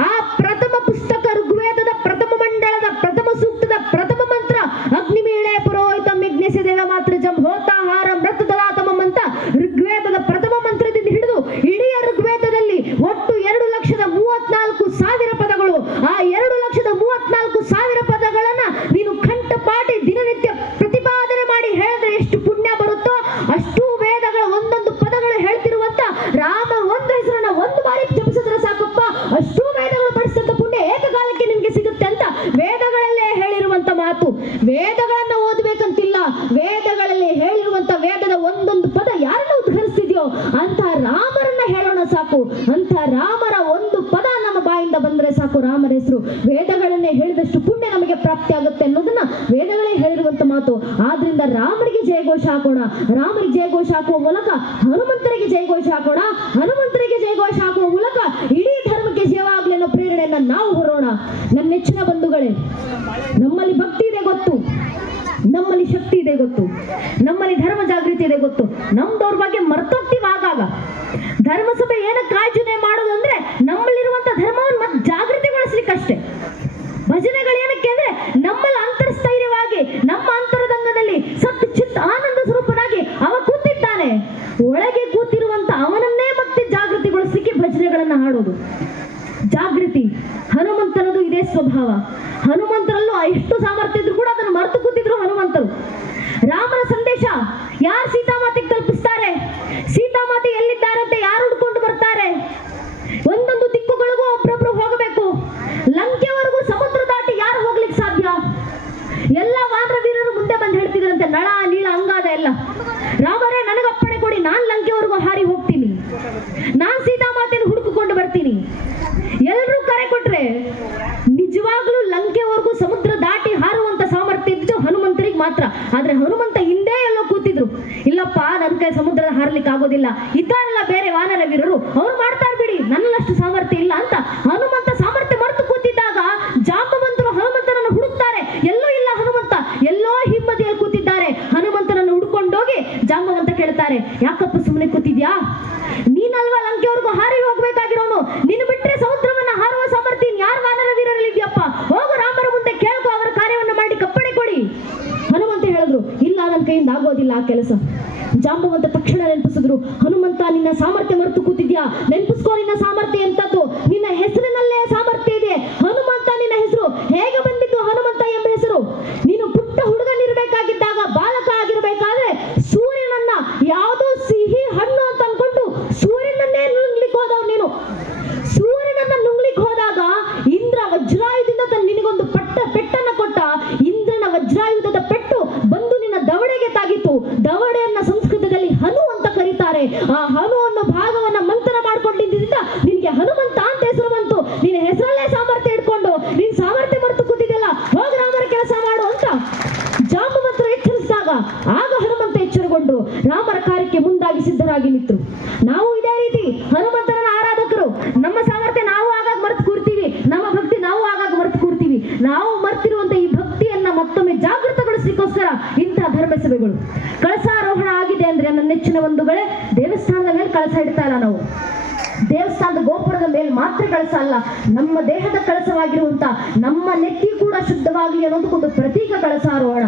ಆ ಪ್ರಥಮ ಪುಸ್ತಕ ಋಗ್ವೇದದ ಪ್ರಥಮ ಮಂಡಳದ ಪ್ರಥಮ ಸೂಕ್ತದ ಪ್ರಥಮ ಮಂತ್ರ ಅಗ್ನಿಮೀಳೆ ಪುರೋಹಿತಂ ಯಜ್ಞಸ್ಯ ದೇವ ಮಾತ್ರ ಜಂ ಹೋತಾಹಾರ ಮೃತ ದದಾತಮಂ ಅಂತ ಋಗ್ವೇದದ ಪ್ರಥಮ ಮಂತ್ರದಿಂದ ಹಿಡಿದು ಇಡೀ ಋಗ್ವೇದದಲ್ಲಿ ಒಟ್ಟು 2,34,000 ಪದಗಳು. ಆ 2,34,000 ಪದಗಳನ್ನ ನೀನು ಕಂಠಪಾಠಿ ದಿನನಿತ್ಯ ಪ್ರತಿಪಾದನೆ ಮಾಡಿ ಹೇಳಿದ್ರೆ ಎಷ್ಟು ಪುಣ್ಯ ಬರುತ್ತೋ ಅಷ್ಟು ವೇದಗಳ ಒಂದೊಂದು ಪದಗಳು ಹೇಳ್ತಿರುವಂತ ರಾಮ ಒಂದು ಹೆಸರನ್ನ ಒಂದು ಬಾರಿ ಜಪಿಸಿದ್ರೆ ಸಾಕಪ್ಪ, ಅಷ್ಟು ವೇದಗಳು ಪಡಿಸಿದಂತ ಪುಣ್ಯ ಏಕಕಾಲಕ್ಕೆ ನಿಮ್ಗೆ ಸಿಗುತ್ತೆ ಅಂತ ವೇದಗಳಲ್ಲೇ ಹೇಳಿರುವಂತ ಮಾತು. ವೇದಗಳನ್ನ ಓದಬೇಕಂತಿಲ್ಲ, ವೇದಗಳಲ್ಲಿ ಹೇಳಿರುವಂತ ವೇದದ ಒಂದೊಂದು ಪದ ಯಾರನ್ನ ಉದ್ಘರಿಸ್ತಿದ್ಯೋ ಅಂತ ರಾಮರನ್ನ ಹೇಳೋಣ ಸಾಕು. ಅಂತ ರಾಮರ ಒಂದು ಪದ ನಮ್ಮ ಬಾಯಿಂದ ಬಂದ್ರೆ ಸಾಕು, ರಾಮರ ಹೆಸರು. ವೇದಗಳನ್ನೇ ಹೇಳಿದಷ್ಟು ಪುಣ್ಯ ನಮಗೆ ಪ್ರಾಪ್ತಿ ಆಗುತ್ತೆ ಅನ್ನೋದನ್ನ ವೇದಗಳೇ ಹೇಳಿರುವಂತ ಮಾತು. ಆದ್ರಿಂದ ರಾಮರಿಗೆ ಜಯಘೋಷ ಹಾಕೋಣ. ರಾಮರಿಗೆ ಜಯಘೋಷ ಹಾಕುವ ಮೂಲಕ ಹನುಮಂತರಿಗೆ ಜಯಘೋಷ ಹಾಕೋಣ. ಹನುಮಂತರಿಗೆ ಜಯಘೋಷ ಹಾಕುವ ಮೂಲಕ ಇಡೀ ಧರ್ಮಕ್ಕೆ ಜಯವಾಗ್ಲಿ ಅನ್ನೋ ಪ್ರೇರಣೆಯನ್ನ ನಾವು ಹೊರೋಣ. ನನ್ನ ನೆಚ್ಚಿನ ಬಂಧುಗಳೇ, ನಮ್ಮಲ್ಲಿ ಭಕ್ತಿ ಇದೆ ಗೊತ್ತು, ನಮ್ಮಲ್ಲಿ ಶಕ್ತಿ ಇದೆ ಗೊತ್ತು, ನಮ್ಮಲ್ಲಿ ಧರ್ಮ ಜಾಗೃತಿ ಇದೆ ಗೊತ್ತು. ನಮ್ ದೌರ್ಭಾಗ್ಯ ಮರ್ತೋಗ್ತೀವಿ ಆಗಾಗ. ಧರ್ಮಸಭೆ ಏನಕ್ಕೆ ಆಯೋಜನೆ ಮಾಡೋದು ಅಂದ್ರೆ ನಮ್ಮಲ್ಲಿರುವಂತ ಧರ್ಮವನ್ನು ಮತ್ತೆ ಜಾಗೃತಿಗೊಳಿಸ್ಲಿಕ್ಕಷ್ಟೇ. ಭಜನೆಗಳು ಏನಕ್ಕೆ ಅಂದ್ರೆ ನಮ್ಮಲ್ಲಿ ಅಂತರಸ್ಥೈರ್ಯವಾಗಿ ನಮ್ಮ ಅಂತರದಂಗದಲ್ಲಿ ಸತ್ ಚಿತ್ ಆನಂದ ಸ್ವರೂಪನಾಗಿ ಅವ ಕೂತಿದ್ದಾನೆ. ಒಳಗೆ ಕೂತಿರುವಂತ ಅವನನ್ನೇ ಮತ್ತೆ ಜಾಗೃತಿಗೊಳಿಸ್ಲಿಕ್ಕೆ ಭಜನೆಗಳನ್ನ ಹಾಡೋದು. ಜಾಗೃತಿ ಹನುಮಂತನದು ಇದೇ ಸ್ವಭಾವ. ಹನುಮಂತರಲ್ಲೂ ಎಷ್ಟು ಸಾಮರ್ಥ್ಯ ಇದ್ರು ಕೂಡ ಅದನ್ನು ಮರೆತು ಕೂತಿದ್ರು ಹನುಮಂತರು. ರಾಮನ ಸಂದೇಶ ಯಾರು ಸೀತಾಮಾತೆಗೆ ತಲುಪಿಸ್ತಾರೆ? ಸೀತಾಮಾತೆ ಎಲ್ಲಿದ್ದಾರೆ ಅಂತ ಯಾರು ಹುಡ್ಕೊಂಡು ಬರ್ತಾರೆ? ಒಂದೊಂದು ದಿಕ್ಕುಗಳಿಗೂ ಒಬ್ಬೊಬ್ರು ಹೋಗಬೇಕು. ಲಂಕೆವರೆಗೂ ಸಮುದ್ರ ದಾಟಿ ಯಾರು ಹೋಗ್ಲಿಕ್ಕೆ ಸಾಧ್ಯ? ಎಲ್ಲ ವಾನರ ವೀರರು ಮುಂದೆ ಬಂದು ಹೇಳ್ತಿದ್ರಂತೆ, ನಳ ನೀಳ ಅಂಗಾದ ಎಲ್ಲ, ರಾಮರೇ ನನಗಪ್ಪಣೆ ಕೊಡಿ, ನಾನ್ ಲಂಕೆವರೆಗೂ ಹಾರಿ ಹೋಗ್ತೀನಿ, ನಾನ್ ಸೀತಾಮಾತೆಯನ್ನು ಹುಡುಕಿಕೊಂಡು ಬರ್ತೀನಿ. ಎಲ್ಲರೂ ಕರೆ ಕೊಟ್ರೆ ನಿಜವಾಗ್ಲೂ ಲಂಕೆವರೆಗೂ ಸಮುದ್ರ ದಾಟಿ ಹಾರುವಂತ ಸಾಮರ್ಥ್ಯ ಇದ್ದು ಹನುಮಂತರಿಗೆ ಮಾತ್ರ. ಆದ್ರೆ ಹನುಮಂತ ಹಿಂದೆ ಎಲ್ಲೋ ಕೂತಿದ್ರು, ಇಲ್ಲಪ್ಪ ನನ್ನ ಕೈ ಸಮುದ್ರದ ಹಾರ್ಲಿಕ್ಕೆ ಆಗೋದಿಲ್ಲ, ಇದ್ದಾರಲ್ಲ ಬೇರೆ ವಾನರ ವೀರರು ಅವ್ರು ಮಾಡ್ತಾರ ಬಿಡಿ, ನನ್ನಷ್ಟು ಸಾಮರ್ಥ್ಯ ಇಲ್ಲ ಅಂತ ಹನುಮಂತ ಸಾಮರ್ಥ್ಯ ಮರೆತು ಕೂತಿದ್ದಾಗ ಜಾಂಬವಂತರು ಹನುಮಂತನನ್ನು ಹುಡುಕ್ತಾರೆ. ಎಲ್ಲೋ ಇಲ್ಲ ಹನುಮಂತ, ಎಲ್ಲೋ ಹಿಮ್ಮದಿಯಲ್ಲಿ ಕೂತಿದ್ದಾರೆ. ಹನುಮಂತನನ್ನು ಹುಡ್ಕೊಂಡೋಗಿ ಜಾಂಬವಂತ ಕೇಳ್ತಾರೆ, ಯಾಕಪ್ಪ ಸುಮ್ಮನೆ ಕೂತಿದ್ಯಾ? ನೀನಲ್ವಾ ಲಂಕೆವರೆಗೂ ಹಾರಿ ಹೋಗ್ಬೇಕಾಗಿರೋನು, ನೀನು ಬಿಟ್ರೆ ಸಮುದ್ರವನ್ನ ಹಾರುವ ಸಾಮರ್ಥ್ಯ ಯಾರು ವಾನರ ವೀರರಲ್ಲಿ ಇದೆಯಪ್ಪ? ಹೋಗು ರಾಮರ ಮುಂದೆ ಕೇಳ್ಕೊ, ಅವರ ಕಾರ್ಯವನ್ನ ಮಾಡಿ ಕಪ್ಪಣೆ ಕೊಡಿ. ಹನುಮಂತ ಹೇಳಿದ್ರು, ಇಲ್ಲ ನನ್ನ ಕೈಯಿಂದ ಆಗೋದಿಲ್ಲ ಆ ಕೆಲಸ. ಜಾಂಬವಂತ ತಕ್ಷಣ ನೆನಪಿಸಿದ್ರು, ಹನುಮಂತ ನಿನ್ನ ನಿನ್ನ ಸಾಮರ್ಥ್ಯ ಮರೆತು ಕೂತಿದ್ಯಾ? ನೆನಪಿಸ್ಕೋ, ನಿನ್ನ ಸಾಮರ್ಥ್ಯ ಎಂತದ್ದು? ನಿನ್ನ ಹೆಸರಿನಲ್ಲೇ ಸಾಮರ್ಥ್ಯ ಇದೆ. ಹನುಮಂತ ನಿನ್ನ ಹೆಸರು. ಹೇಗೆ ಬಂದಿದ್ದು ಹನುಮಂತ ಎಂಬ ಹೆಸರು? ನೀನು ಪುಟ್ಟ ಹುಡುಗನಿರ್ಬೇಕಾಗಿದ್ದಾಗ, ಬಾಲಕ ಆಗಿರ್ಬೇಕಾದ್ರೆ ಸೂರ್ಯನನ್ನ ಯಾವುದೋ ಸಿಹಿ ಹಣ್ಣು ಅಂತ ಅನ್ಕೊಂಡು ಸೂರ್ಯನನ್ನೇ ನುಂಗ್ಲಿಕ್ಕೆ ಹೋದವ್ ನೀನು. ಸೂರ್ಯನನ್ನ ನುಂಗ್ಲಿಕ್ಕೆ ಹೋದಾಗ ಇಂದ್ರ ವಜ್ರಾಯುಧದಿಂದ ನಿನಗೊಂದು ಪೆಟ್ಟನ್ನ ಕೊಟ್ಟ. ಇಂದ್ರನ ವಜ್ರಾಯುಧದ ಪೆಟ್ಟು ಬಂದು ನಿನ್ನ ದವಡೆಗೆ ತಾಗಿತ್ತು. ದವಡೆಯನ್ನ ಸಂಸ್ಕೃತದಲ್ಲಿ ಹನು ಅಂತ ಕರೀತಾರೆ. ಆ ಹನು ಅನ್ನೋ ಭಾಗವನ್ನ ಮಂಥನ ಮಾಡ್ಕೊಂಡಿದ್ದರಿಂದ ನಿನಗೆ ಹನುಮಂತ ಅಂತ ಹೆಸರು ಬಂತು. ನಿನ್ನ ಹೆಸರಲ್ಲೇ ಸಾಮರ್ಥ್ಯ ಇಟ್ಕೊಂಡು ನಿನ್ ಸಾಮರ್ಥ್ಯ ಮರೆತು ಕೂತಿದ್ದಲ್ಲ, ಹೋಗ ರಾಮರ ಕೆಲಸ ಮಾಡು ಅಂತ ಜಾಂಬವಂತರು ಎಚ್ಚರಿಸಿದಾಗ ಆಗ ಹನುಮಂತ ಎಚ್ಚರಗೊಂಡ್ರು. ರಾಮರ ಕಾರ್ಯಕ್ಕೆ ಮುಂದಾಗಿ ಸಿದ್ಧರಾಗಿ ನಿಂತರು. ನಾವು ಇದೇ ರೀತಿ ಹನುಮಂತನ ಆರಾಧಕರು. ನಮ್ಮ ಸಾಮರ್ಥ್ಯ ನಾವು ಆಗಾಗ ಮರೆತು ಕೂರ್ತೀವಿ, ನಮ್ಮ ಭಕ್ತಿ ನಾವು ಆಗಾಗ ಮರೆತು ಕೂರ್ತೀವಿ. ನಾವು ಮರ್ತಿರುವಂತ ಈ ಭಕ್ತಿಯನ್ನ ಮತ್ತೊಮ್ಮೆ ಜಾಗೃತಗೊಳಿಸಲಿಕ್ಕೋಸ್ಕರ ಇಂತಹ ಧರ್ಮ ಸಭೆಗಳು. ಕಳಸಾರೋಹಣ ಆಗಿದೆ ಅಂದ್ರೆ ನನ್ನ ನೆಚ್ಚಿನ ಬಂಧುಗಳೇ, ದೇವಸ್ಥಾನದ ಮೇಲೆ ಕಳಸ ಇಡ್ತಾ ಇಲ್ಲ ನಾವು. ದೇವಸ್ಥಾನದ ಗೋಪುರದ ಮೇಲೆ ಮಾತ್ರ ಕಳಸ ಅಲ್ಲ, ನಮ್ಮ ದೇಹದ ಕಳಸವಾಗಿರುವಂತ ನಮ್ಮ ನೆತ್ತಿ ಕೂಡ ಶುದ್ಧವಾಗಲಿ ಅನ್ನೋದಕ್ಕೊಂದು ಪ್ರತೀಕ ಕಳಸಾರೋಹಣ.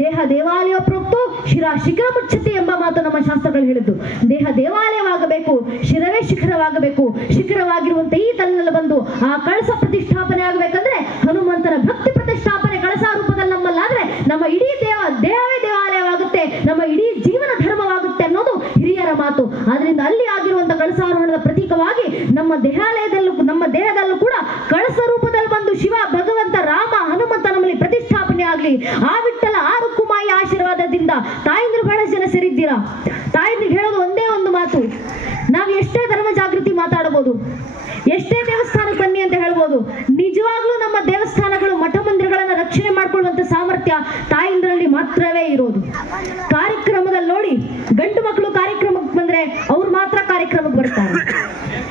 ದೇಹ ದೇವಾಲಯ ಪ್ರೋಕ್ತು ಶಿರ ಶಿಖರ ಮುಚ್ಚತೆ ಎಂಬ ಮಾತು ನಮ್ಮ ಶಾಸ್ತ್ರಗಳು ಹೇಳಿದ್ದು. ದೇಹ ದೇವಾಲಯವಾಗಬೇಕು, ಶಿರವೇ ಶಿಖರವಾಗಬೇಕು. ಶಿಖರವಾಗಿರುವಂತ ಈ ತನ್ನಲ್ಲಿ ಬಂದು ಆ ಕಳಸ ಪ್ರತಿಷ್ಠಾಪನೆ ಆಗಬೇಕಂದ್ರೆ ಹನುಮಂತನ ಭಕ್ತಿ ಪ್ರತಿಷ್ಠಾಪನೆ ಕಳಸ ರೂಪದಲ್ಲಿ ನಮ್ಮಲ್ಲಾದ್ರೆ ನಮ್ಮ ಇಡೀ ದೇಹವೇ ದೇವಾಲಯವಾಗುತ್ತೆ, ನಮ್ಮ ಇಡೀ ಜೀವನ ಧರ್ಮವಾಗುತ್ತೆ ಅನ್ನೋದು ಹಿರಿಯರ ಮಾತು. ಆದ್ರಿಂದ ಅಲ್ಲಿ ಆಗಿರುವಂತ ಕಳಸಾರೋಹಣದ ಪ್ರತೀಕವಾಗಿ ನಮ್ಮ ದೇಹದಲ್ಲೂ ಕೂಡ ಕಳಸ ರೂಪದಲ್ಲಿ ಬಂದು ಶಿವ, ಭಗವಂತ, ರಾಮ, ಹನುಮಂತ ನಮ್ಮಲ್ಲಿ ಪ್ರತಿಷ್ಠಾಪನೆ ಆಗ್ಲಿ. ಆ ವಿಠಲ, ಆ ರುಕ್ಕುಮಾಯಿ ಆಶೀರ್ವಾದದಿಂದ ತಾಯಿಂದ್ರು ಬಹಳಷ್ಟು ಜನ ಸೇರಿದ್ದೀರಾ. ತಾಯಿಂದ್ರಿಗೆ ಹೇಳೋದು ಒಂದೇ ಒಂದು ಮಾತು, ನಾವು ಎಷ್ಟೇ ಧರ್ಮ ಜಾಗೃತಿ ಮಾತಾಡಬಹುದು, ಎಷ್ಟೇ ದೇವಸ್ಥಾನಕ್ಕೆ ಬನ್ನಿ ಅಂತ ಹೇಳ್ಬೋದು, ನಿಜವಾಗ್ಲೂ ನಮ್ಮ ದೇವಸ್ಥಾನಗಳು ಮಠ ಮಂದಿರಗಳನ್ನ ರಕ್ಷಣೆ ಮಾಡ್ಕೊಳ್ಳುವಂತ ಸಾಮರ್ಥ್ಯ ತಾಯಿಂದ್ರಲ್ಲಿ ಮಾತ್ರವೇ ಇರೋದು. ಕಾರ್ಯಕ್ರಮದಲ್ಲಿ ನೋಡಿ, ಗಂಡು ಮಕ್ಕಳು ಕಾರ್ಯಕ್ರಮಕ್ಕೆ ಬಂದ್ರೆ ಅವ್ರು ಮಾತ್ರ ಕಾರ್ಯಕ್ರಮಕ್ಕೆ ಬರ್ತಾರೆ,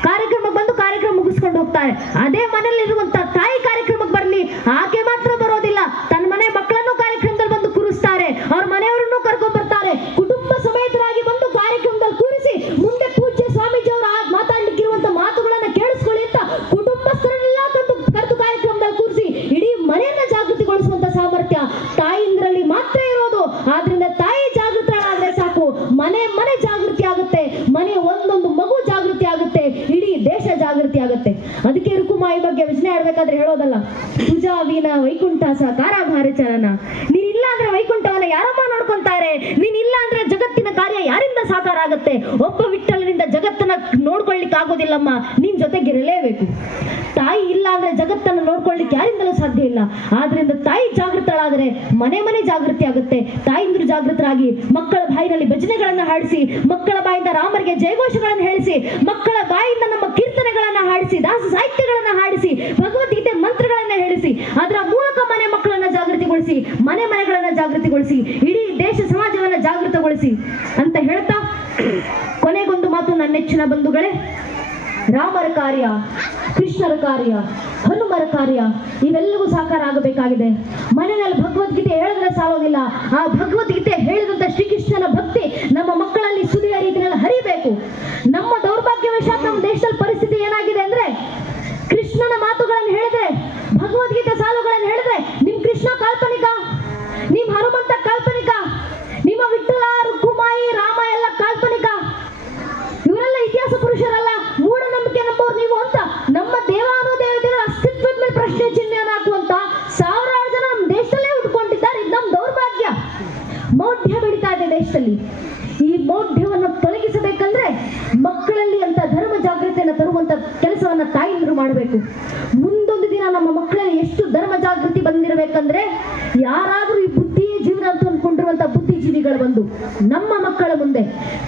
ಕಾರ್ಯಕ್ರಮಕ್ಕೆ ಬಂದು ಕಾರ್ಯಕ್ರಮ ಮುಗಿಸ್ಕೊಂಡು ಹೋಗ್ತಾರೆ. ಅದೇ ಮನೆಯಲ್ಲಿರುವಂತ ತಾಯಿ ಕಾರ್ಯಕ್ರಮಕ್ಕೆ ಬರ್ಲಿ, ಆಕೆ ಮಾತ್ರ ಬರೋದಿಲ್ಲ, ತನ್ನ ಮನೆ ಮಕ್ಕಳನ್ನು ಕಾರ್ಯಕ್ರಮದಲ್ಲಿ ಬಂದು ಕೂರಿಸ್ತಾರೆ, ಅವ್ರ ಮನೆಯವರನ್ನು ಕರ್ಕೊಂಡ್ ಬರ್ತಾರೆ, ಕುಟುಂಬ ಸಮೇತರಾಗಿ ಬಂದು ಕಾರ್ಯಕ್ರಮದಲ್ಲಿ ಕೂರಿಸಿ ಮುಂದೆ ಪೂಜ್ಯ ಸ್ವಾಮೀಜಿ ಅವರು ಮಾತಾಡ್ಲಿಕ್ಕಿರುವಂತ ಮಾತುಗಳನ್ನ ಕೇಳಿಸ್ಕೊಳ್ಳಿ ಅಂತ ಕುಟುಂಬಸ್ಥರನ್ನೆಲ್ಲ ಕರೆದು ಕಾರ್ಯಕ್ರಮದಲ್ಲಿ ಕೂರಿಸಿ ಇಡೀ ಮನೆಯನ್ನ ಜಾಗೃತಿಗೊಳಿಸುವಂತ ಸಾಮರ್ಥ್ಯ ತಾಯಿಂದ್ರಲ್ಲಿ ಮಾತ್ರ ಇರೋದು. ಆದ್ರಿಂದ ತಾಯಿ ಜಾಗೃತರಾದ್ರೆ ಸಾಕು, ಮನೆ ಜಾಗೃತಿ ಆಗುತ್ತೆ, ಮನೆ ಒಂದೊಂದು ಮಗು ಜಾಗೃತಿ ಆಗುತ್ತೆ, ಇಡೀ ದೇಶ ಜಾಗೃತಿ ಆಗುತ್ತೆ. ಅದಕ್ಕೆ ರುಕ್ಕುಮಾಯಿ ಬಗ್ಗೆ ವಿಜಯ ಆಡ್ಬೇಕಾದ್ರೆ ಹೇಳೋದಲ್ಲ, ಪೂಜಾ ವೀಣ ವೈಕುಂಠ ಕಾರಾಭಾರ ಚರಣ. ನೀನಿಲ್ಲ ಅಂದ್ರೆ ವೈಕುಂಠವನ್ನ ಯಾರಮ್ಮ ನೋಡ್ಕೊಂತಾರೆ? ನೀನಿಲ್ಲ ಅಂದ್ರೆ ಜಗತ್ತಿನ ಕಾರ್ಯ ಯಾರಿಂದ ಸಾಕಾರ ಆಗುತ್ತೆ? ಒಬ್ಬ ವಿಠಲನಿಂದ ಜಗತ್ತನ್ನ ನೋಡ್ಕೊಳ್ಲಿಕ್ಕೆ ಆಗೋದಿಲ್ಲಮ್ಮ, ನಿನ್ ಜೊತೆಗಿರಲೇಬೇಕು. ತಾಯಿ ಇಲ್ಲ ಅಂದ್ರೆ ಜಗತ್ತನ್ನು ನೋಡ್ಕೊಳ್ಳಿಕ್ಕೆ ಯಾರಿಂದಲೂ ಸಾಧ್ಯ ಇಲ್ಲ. ಆದ್ರಿಂದ ತಾಯಿ ಜಾಗೃತಳಾದರೆ ಮನೆ ಜಾಗೃತಿ ಆಗುತ್ತೆ. ತಾಯಿಂದ್ರು ಜಾಗೃತರಾಗಿ ಮಕ್ಕಳ ಬಾಯಿನಲ್ಲಿ ಭಜನೆಗಳನ್ನ ಹಾಡಿಸಿ, ಮಕ್ಕಳ ಬಾಯಿಂದ ರಾಮರಿಗೆ ಜಯಘೋಷಗಳನ್ನ ಹೇಳಿಸಿ, ಮಕ್ಕಳ ಬಾಯಿಂದ ನಮ್ಮ ಕೀರ್ತನೆಗಳನ್ನ ಹಾಡಿಸಿ, ದಾಸ ಸಾಹಿತ್ಯಗಳನ್ನ ಹಾಡಿಸಿ, ಭಗವದ್ಗೀತೆ ಮಂತ್ರಗಳನ್ನ ಹೇಳಿಸಿ, ಅದರ ಮೂಲಕ ಮನೆ ಮಕ್ಕಳನ್ನ ಜಾಗೃತಿಗೊಳಿಸಿ, ಮನೆಗಳನ್ನ ಜಾಗೃತಿಗೊಳಿಸಿ, ಇಡೀ ದೇಶ ಸಮಾಜವನ್ನ ಜಾಗೃತಗೊಳಿಸಿ ಅಂತ ಹೇಳ್ತಾ ಕೊನೆಗೊಂದು ಮಾತು ನನ್ನ ನೆಚ್ಚಿನ ಬಂಧುಗಳೇ, ರಾಮರ ಕಾರ್ಯ, ಕೃಷ್ಣರ ಕಾರ್ಯ, ಹನುಮರ ಕಾರ್ಯ ಇವೆಲ್ಲವೂ ಸಾಕಾರ ಆಗಬೇಕಾಗಿದೆ. ಮನೆಯಲ್ಲಿ ಭಗವದ್ಗೀತೆ ಹೇಳಿದ್ರೆ ಸಾಲೋದಿಲ್ಲ. ಆ ಭಗವದ್ಗೀತೆ ಹೇಳಿದಂತ ಶ್ರೀಕೃಷ್ಣನ ಭಕ್ತಿ ನಮ್ಮ ಮಕ್ಕಳಲ್ಲಿ ಸುರಿಯ ರೀತಿಯಲ್ಲಿ ಹರಿಬೇಕು. ನಮ್ಮ ದೌರ್ಭಾಗ್ಯವಶಾತ್ ನಮ್ಮ ದೇಶದಲ್ಲಿ ಪರಿಸ್ಥಿತಿ ಏನಾಗಿದೆ ಅಂದ್ರೆ, ಕೃಷ್ಣನ ಮಾತುಗಳನ್ನು ಹೇಳಿದ್ರೆ, ಭಗವದ್ಗೀತೆ ಸಾಲುಗಳನ್ನು ಹೇಳಿದ್ರೆ ನಿಮ್ ಕೃಷ್ಣ ಕಾಲ್ಪನಿಕ, ನಿಮ್ ಹನುಮಂತ ಕಾಲ್ಪನಿಕ, ನಿಮ್ಮ ವಿಠಲ, ರುಕ್ಕುಮಾಯಿ, ರಾಮ ಎಲ್ಲ ಕಾಲ್ಪನಿಕ, ಇವರೆಲ್ಲ ಇತಿಹಾಸ ಪುರುಷರಲ್ಲ, ಮೂಢನಂಬಿಕೆ ನಂಬೋರು ನೀವು ಅಂತ ನಮ್ಮ ದೇವಾನುದೇವತೆಗಳ ಅಸ್ತಿತ್ವದ ಮೇಲೆ ಪ್ರಶ್ನೆ ಚಿಹ್ನೆಯನ್ನು ಹಾಕುವಂತ ಸಾವಿರಾರು ಜನ ನಮ್ಮ ದೇಶದಲ್ಲೇ ಉಟ್ಕೊಂಡಿದ್ದಾರೆ. ಇದು ನಮ್ಮ ದೌರ್ಭಾಗ್ಯ. ಮೌಢ್ಯ ಬೆಳೀತಾ ಇದೆ ದೇಶದಲ್ಲಿ. ಈ ಮೌಢ್ಯವನ್ನು ತೊಲಗಿಸಬೇಕಂದ್ರೆ ಮಕ್ಕಳಲ್ಲಿ ಅಂತ ಧರ್ಮ ಜಾಗೃತಿಯನ್ನು ತರುವಂತ ಕೆಲಸವನ್ನ ತಾಯಿಂದ್ರು ಮಾಡಬೇಕು. ಮುಂದೊಂದು ದಿನ ನಮ್ಮ ಮಕ್ಕಳಲ್ಲಿ ಎಷ್ಟು ಧರ್ಮ ಜಾಗೃತಿ ಬಂದಿರಬೇಕಂದ್ರೆ, ಯಾರಾದ್ರೂ ಈ ಬುದ್ಧಿಯೇ ಜೀವನ ಅಂತ ಅನ್ಕೊಂಡಿರುವಂತ ಬುದ್ಧಿಜೀವಿಗಳು ಬಂದು ನಮ್ಮ ಮಕ್ಕಳ ಮುಂದೆ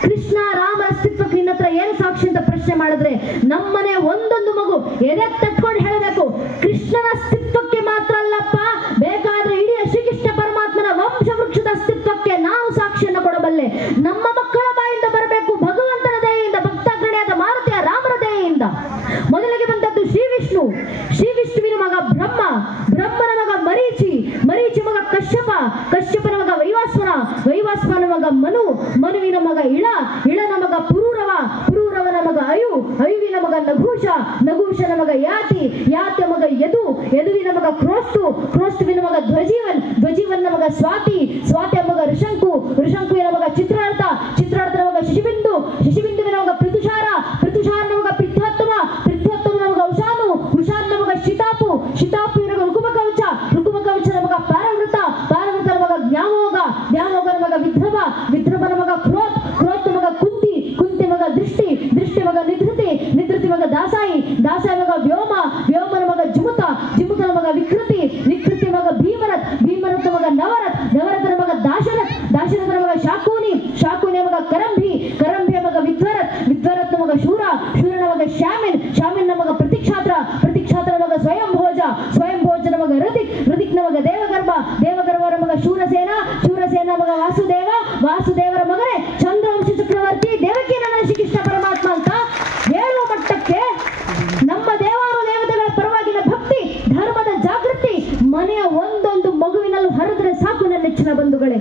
ಕೃಷ್ಣ ರಾಮ ಅಸ್ತಿತ್ವಕ್ಕೆ ನಿನ್ನ ಹತ್ರ ಏನು ಸಾಕ್ಷಿ ಅಂತ ಪ್ರಶ್ನೆ ಮಾಡಿದ್ರೆ, ನಮ್ಮನೆ ಒಂದೊಂದು ಮಗು ಎದೆ ತಟ್ಕೊಂಡು ಹೇಳಬೇಕು, ಕೃಷ್ಣನ ಅಸ್ತಿತ್ವಕ್ಕೆ ಮಾತ್ರ ಅಲ್ಲಪ್ಪ, ಬೇಕಾದ್ರೆ ಇಡೀ ಶ್ರೀಕೃಷ್ಣ ಪರಮಾತ್ಮನ ವಂಶ ವೃಕ್ಷದ ಅಸ್ತಿತ್ವಕ್ಕೆ ನಾವು ಸಾಕ್ಷಿಯನ್ನು ಕೊಡಬಲ್ಲೆ. ನಮ್ಮ ಮಕ್ಕಳ ಬಾಯಿಂದ ಬರಬೇಕು ಭಗವಂತನ ದಯೆಯಿಂದ, ಭಕ್ತಾಗ್ರಣೆಯಾದ ಮಾರುತಿಯ ರಾಮರ ದಯೆಯಿಂದ. ಮೊದಲಿಗೆ ಬಂದದ್ದು ಶ್ರೀ ವಿಷ್ಣುವಿನ ಮಗ ಬ್ರಹ್ಮ, ಬ್ರಹ್ಮನ ಮಗ ಮರೀಚಿ ಮಗ ಕಶ್ಯಪನ ಮಗ ವೈವಾಸ್ವನ ಮಗ ಮನುವಿನ ಮಗ ಇಳನ ಮಗ ಪುರೂರವನ ಮಗ ಅಯುವಿನ ಮಗ ನಘೂಷನ ಮಗ ಯಾತಿಯ ಮಗ ಯದುವಿನ ಮಗ ಕ್ರೋಸ್ತುವಿನ ಮಗ ಧ್ವಜೀವನ ಮಗ ಸ್ವಾತಿಯ ಮಗ ಋಷಂಕುವಿನ ಮಗ ಚಿತ್ರಾರ್ಥನ ಮಗ ಶಶಿಬಿಂದುವಿನ ಮಗ ಮಗ ನಿಧೃತಿ, ನಿಧೃತಿ ಮಗ ದಾಸಾಯಿ, ದಾಸಾಯಿ ಮಗ ವ್ಯೋಮ, ವ್ಯೋಮನ ಮಗ ಜುಮುತ, ಜುಮುತನ ಮಗ ವಿಕೃತಿ, ವಿಕೃತಿ ಮಗ ಭೀಮರಥ್, ಭೀಮರಥನ ಮಗ ನವರಥ್, ನವರಥನ ಮಗ ದಾಶರಥ್, ದಾಶರಥನ ಮಗ ಶಾಕೂನಿ, ಶಾಕೂನಿಯ ಮಗ ಕರಂಭಿ, ಕರಂಭಿಯ ಮಗ ವಿದ್ವರಥ್, ವಿದ್ವರಥನ ಮಗ ಶೂರ, ಶೂರನ ಮಗ ಶ್ಯಾಮಿನ್, ಶ್ಯಾಮಿನ ಮಗ ಪ್ರತಿಕ್ಷಾತ್ರ, ಪ್ರತಿಕ್ಷಾತ್ರನ ಮಗ ಸ್ವಯಂಭೋಜ, ಸ್ವಯಂಭೋಜನ ಮಗ ಋತಿಕ್, ಋತಿಕ್ನ ಮಗ ದೇವಗರ್ಭ, ದೇವಗರ್ಭರ ಮಗ ಶೂರಸೇನ, ಶೂರಸೇನ ಮಗ ವಾಸುದೇವ, ವಾಸುದೇವರ ಮಗನೇ ಚಂದ್ರವಂಶ ಚಕ್ರವರ್ತಿ, ದೇವಕಿ ನನ್ನ ಶ್ರೀಕೃಷ್ಣ ಪರಮಾತ್ಮ ಅಂತ ಹೇಳುವ ಮಟ್ಟಕ್ಕೆ ನಮ್ಮ ದೇವಾನು ದೇವತೆಗಳ ಪರವಾಗಿನ ಭಕ್ತಿ, ಧರ್ಮದ ಜಾಗೃತಿ ಮನೆಯ ಒಂದೊಂದು ಮಗುವಿನಲ್ಲೂ ಹರಿದ್ರೆ ಸಾಕು ನನ್ನ ನೆಚ್ಚಿನ ಬಂಧುಗಳೇ.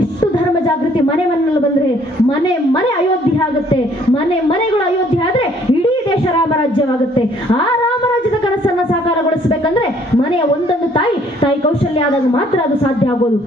ಇಷ್ಟು ಧರ್ಮ ಜಾಗೃತಿ ಮನೆ ಮನೆಯಲ್ಲಿ ಬಂದ್ರೆ ಮನೆ ಮನೆ ಅಯೋಧ್ಯೆ ಆಗುತ್ತೆ. ಮನೆ ಮನೆಗಳು ಅಯೋಧ್ಯೆ ಆದ್ರೆ ಇಡೀ ದೇಶ ರಾಮರಾಜ್ಯವಾಗುತ್ತೆ. ಆ ರಾಮರಾಜ್ಯದ ಕನಸನ್ನ ಸಾಕಾರಗೊಳಿಸಬೇಕಂದ್ರೆ ಮನೆಯ ಒಂದೊಂದು ತಾಯಿ ಕೌಶಲ್ಯ ಆದಾಗ ಮಾತ್ರ ಅದು ಸಾಧ್ಯ ಆಗೋದು.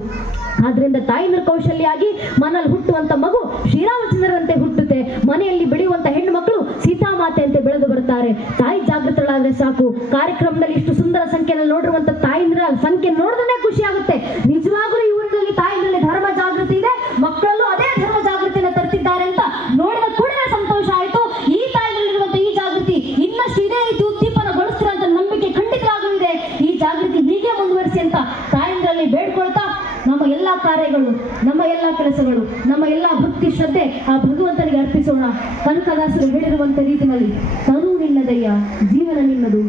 ಆದ್ರಿಂದ ತಾಯಿ ಕೌಶಲ್ಯ ಆಗಿ ಮನೆಯಲ್ಲಿ ಹುಟ್ಟುವಂತ ಮಗು ಶ್ರೀರಾಮಚಂದ್ರರಂತೆ ಹುಟ್ಟುತ್ತೆ. ಮನೆಯಲ್ಲಿ ಬೆಳೆಯುವಂತ ಹೆಣ್ಣು ಮಕ್ಕಳು ಸೀತಾಮಾತೆ ಅಂತ ಬೆಳೆದು ಬರ್ತಾರೆ. ತಾಯಿ ಜಾಗೃತಳಾದ್ರೆ ಸಾಕು. ಕಾರ್ಯಕ್ರಮದಲ್ಲಿ ಇಷ್ಟು ಸುಂದರ ಸಂಖ್ಯೆಯಲ್ಲಿ ನೋಡಿರುವಂತ ತಾಯಿಂದ್ರ ಸಂಖ್ಯೆ ನೋಡಿದ್ರೆ ಖುಷಿ ಆಗುತ್ತೆ. ನಿಜವಾಗ್ಲೂ ಇವರಲ್ಲಿ ತಾಯಿನಲ್ಲಿ ಧರ್ಮ ಜಾಗೃತಿ ಇದೆ, ಮಕ್ಕಳಲ್ಲೂ ಅದೇ ಧರ್ಮ ಜಾಗೃತಿಯನ್ನು ತರ್ತಿದ್ದಾರೆ ಅಂತ ನೋಡಿದ ಕೂಡಲೇ ಸಂತೋಷ ಆಯ್ತು. ಈ ತಾಯಿನಲ್ಲಿರುವಂತ ಈ ಜಾಗೃತಿ ಇನ್ನಷ್ಟು ಇದೇ ರೀತಿ ಉದ್ದೀಪನಗೊಳಿಸ್ತಾರೆ ಅಂತ ನಂಬಿಕೆ ಖಂಡಿತವಾಗ್ಲೂ ಇದೆ. ಈ ಜಾಗೃತಿ ಹೀಗೆ ಮುಂದುವರಿಸಿ ಅಂತ ತಾಯಿಂದ್ರಲ್ಲಿ ಬೇಡ್ಕೊಳ್ತಾ ನಮ್ಮ ಎಲ್ಲಾ ಕಾರ್ಯಗಳು, ನಮ್ಮ ಎಲ್ಲಾ ಕೆಲಸಗಳು, ನಮ್ಮ ಎಲ್ಲಾ ಭಕ್ತಿ ಶ್ರದ್ಧೆ ಆ ಭಗವಂತನಿಗೆ ಅರ್ಪಿಸೋಣ. ಕನಕದಾಸರು ಹೇಳಿರುವಂತ ರೀತಿಯಲ್ಲಿ ತನು ನಿನ್ನದಯ್ಯ, ಜೀವನ ನಿನ್ನದು,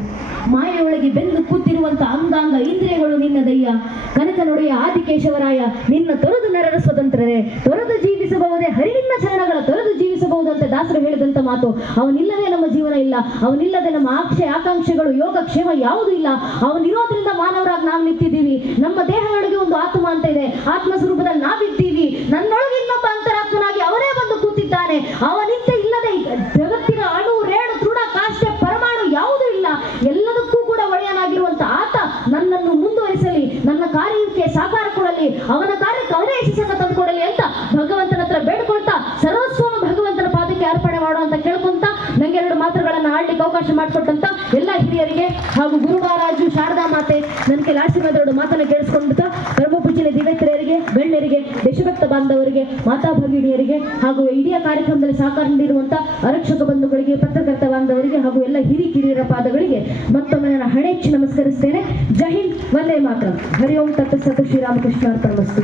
ಮಾಯೆಯೊಳಗೆ ಬೆಂದು ಕೂತಿರುವಂತ ಅಂಗಾಂಗ ಇಂದ್ರಿಯಗಳು ನಿನ್ನದಯ್ಯ. ಕನಕನೊಡೆಯ ಆದಿಕೇಶವರಾಯ ನಿನ್ನ ತೊರೆದು ನರರ ಸ್ವತಂತ್ರರೇ, ತೊರೆದು ಜೀವಿಸಬಹುದೇ ಹರಿನಿನ್ನ ಚರಣಗಳ ತೊರೆದು ಜೀವಿಸಬಹುದು ಅಂತ ದಾಸರು ಹೇಳಿದಂತ ಮಾತು. ಅವನಿಲ್ಲದೆ ನಮ್ಮ ಜೀವನ ಇಲ್ಲ, ಅವನಿಲ್ಲದೆ ನಮ್ಮ ಆಕಾಂಕ್ಷೆಗಳು ಯೋಗ ಕ್ಷೇಮ ಯಾವುದೂ ಇಲ್ಲ. ಅವನಿರೋದ್ರಿಂದ ಮಾನವರಾಗಿ ನಾವು ನಿಂತಿದ್ದೀವಿ. ನಮ್ಮ ದೇಹದೊಳಗೆ ಒಂದು ಆತ್ಮ ಅಂತ ಇದೆ, ಆತ್ಮ ಸ್ವರೂಪದಲ್ಲಿ ನಾವಿದ್ದೀವಿ. ನನ್ನೊಳಗೆ ಇನ್ನೊಬ್ಬ ಅಂತರಾತ್ಮನಾಗಿ ಅವರೇ ಬಂದು ಕೂತಿದ್ದಾನೆ. ಅವನಿಂದ ಇಲ್ಲದೆ ಜಗತ್ತಿನ ಅಣು ರೇಣು ತೃಣ ಕಾಷ್ಟೆ ಪರಮಾಣು ಯಾವುದೂ ಇಲ್ಲ. ಎಲ್ಲದಕ್ಕೂ ಕೂಡ ಒಡೆಯನಾಗಿರುವಂತ ಆತ ನನ್ನನ್ನು ಮುಂದುವರಿಸಲಿ, ನನ್ನ ಕಾರ್ಯಕ್ಕೆ ಸಾಕಾರ ಕೊಡಲಿ, ಅವನ ಕಾರ್ಯಕ್ಕೆ ಅವನೇ ಯಶಸ್ಸನ್ನು ತಂದುಕೊಡಲಿ ಅಂತ ಭಗವಂತನ ಹತ್ರ ಬೇಡ್ಕೊಳ್ತಾ ಸರ್ವಸ್ವನು ಭಗವಂತನ ಪಾದಕ್ಕೆ ಅರ್ಪಣೆ ಮಾಡುವಂತ ಕೇಳ್ಕೊಂತ ನಂಗೆ ಎರಡು ಮಾತುಗಳನ್ನ ಆಡ್ಲಿಕ್ಕೆ ಅವಕಾಶ ಮಾಡಿಕೊಟ್ಟಂತ ಎಲ್ಲ ಹಿರಿಯರಿಗೆ ಹಾಗೂ ಗುರು ಮಹಾರಾಜು ಶಾರದಾ ಮಾತೆ ನನಗೆ ಲಾಸ್ಯದ ಮಾತನ್ನ ಕೇಳಿಸ್ಕೊಂಡ್ತಾ ಪರಮ ಪೂಜ್ಯನ ದಿವ್ಯತ್ರಿಯರಿಗೆ, ಗಣ್ಯರಿಗೆ, ದೇಶಭಕ್ತ ಬಾಂಧವರಿಗೆ, ಮಾತಾ ಭಗಿನಿಯರಿಗೆ ಹಾಗೂ ಇಡೀ ಕಾರ್ಯಕ್ರಮದಲ್ಲಿ ಸಹಕಾರ ನೀಡಿರುವಂತ ಆರಕ್ಷಕ ಬಂಧುಗಳಿಗೆ, ಪತ್ರಕರ್ತ ಬಾಂಧವರಿಗೆ ಹಾಗೂ ಎಲ್ಲ ಹಿರಿಯರ ಪಾದಗಳಿಗೆ ಮತ್ತೊಮ್ಮೆ ನಾನು ಹಣೆಚ್ಚಿ ನಮಸ್ಕರಿಸ್ತೇನೆ. ಜೈ ಹಿಂದ್, ವಂದೇ ಮಾತರಂ. ಹರಿ ಓಂ ತತ್ಸತ್ ಶ್ರೀರಾಮಕೃಷ್ಣ ಅರ್ಪಣಮಸ್ತು.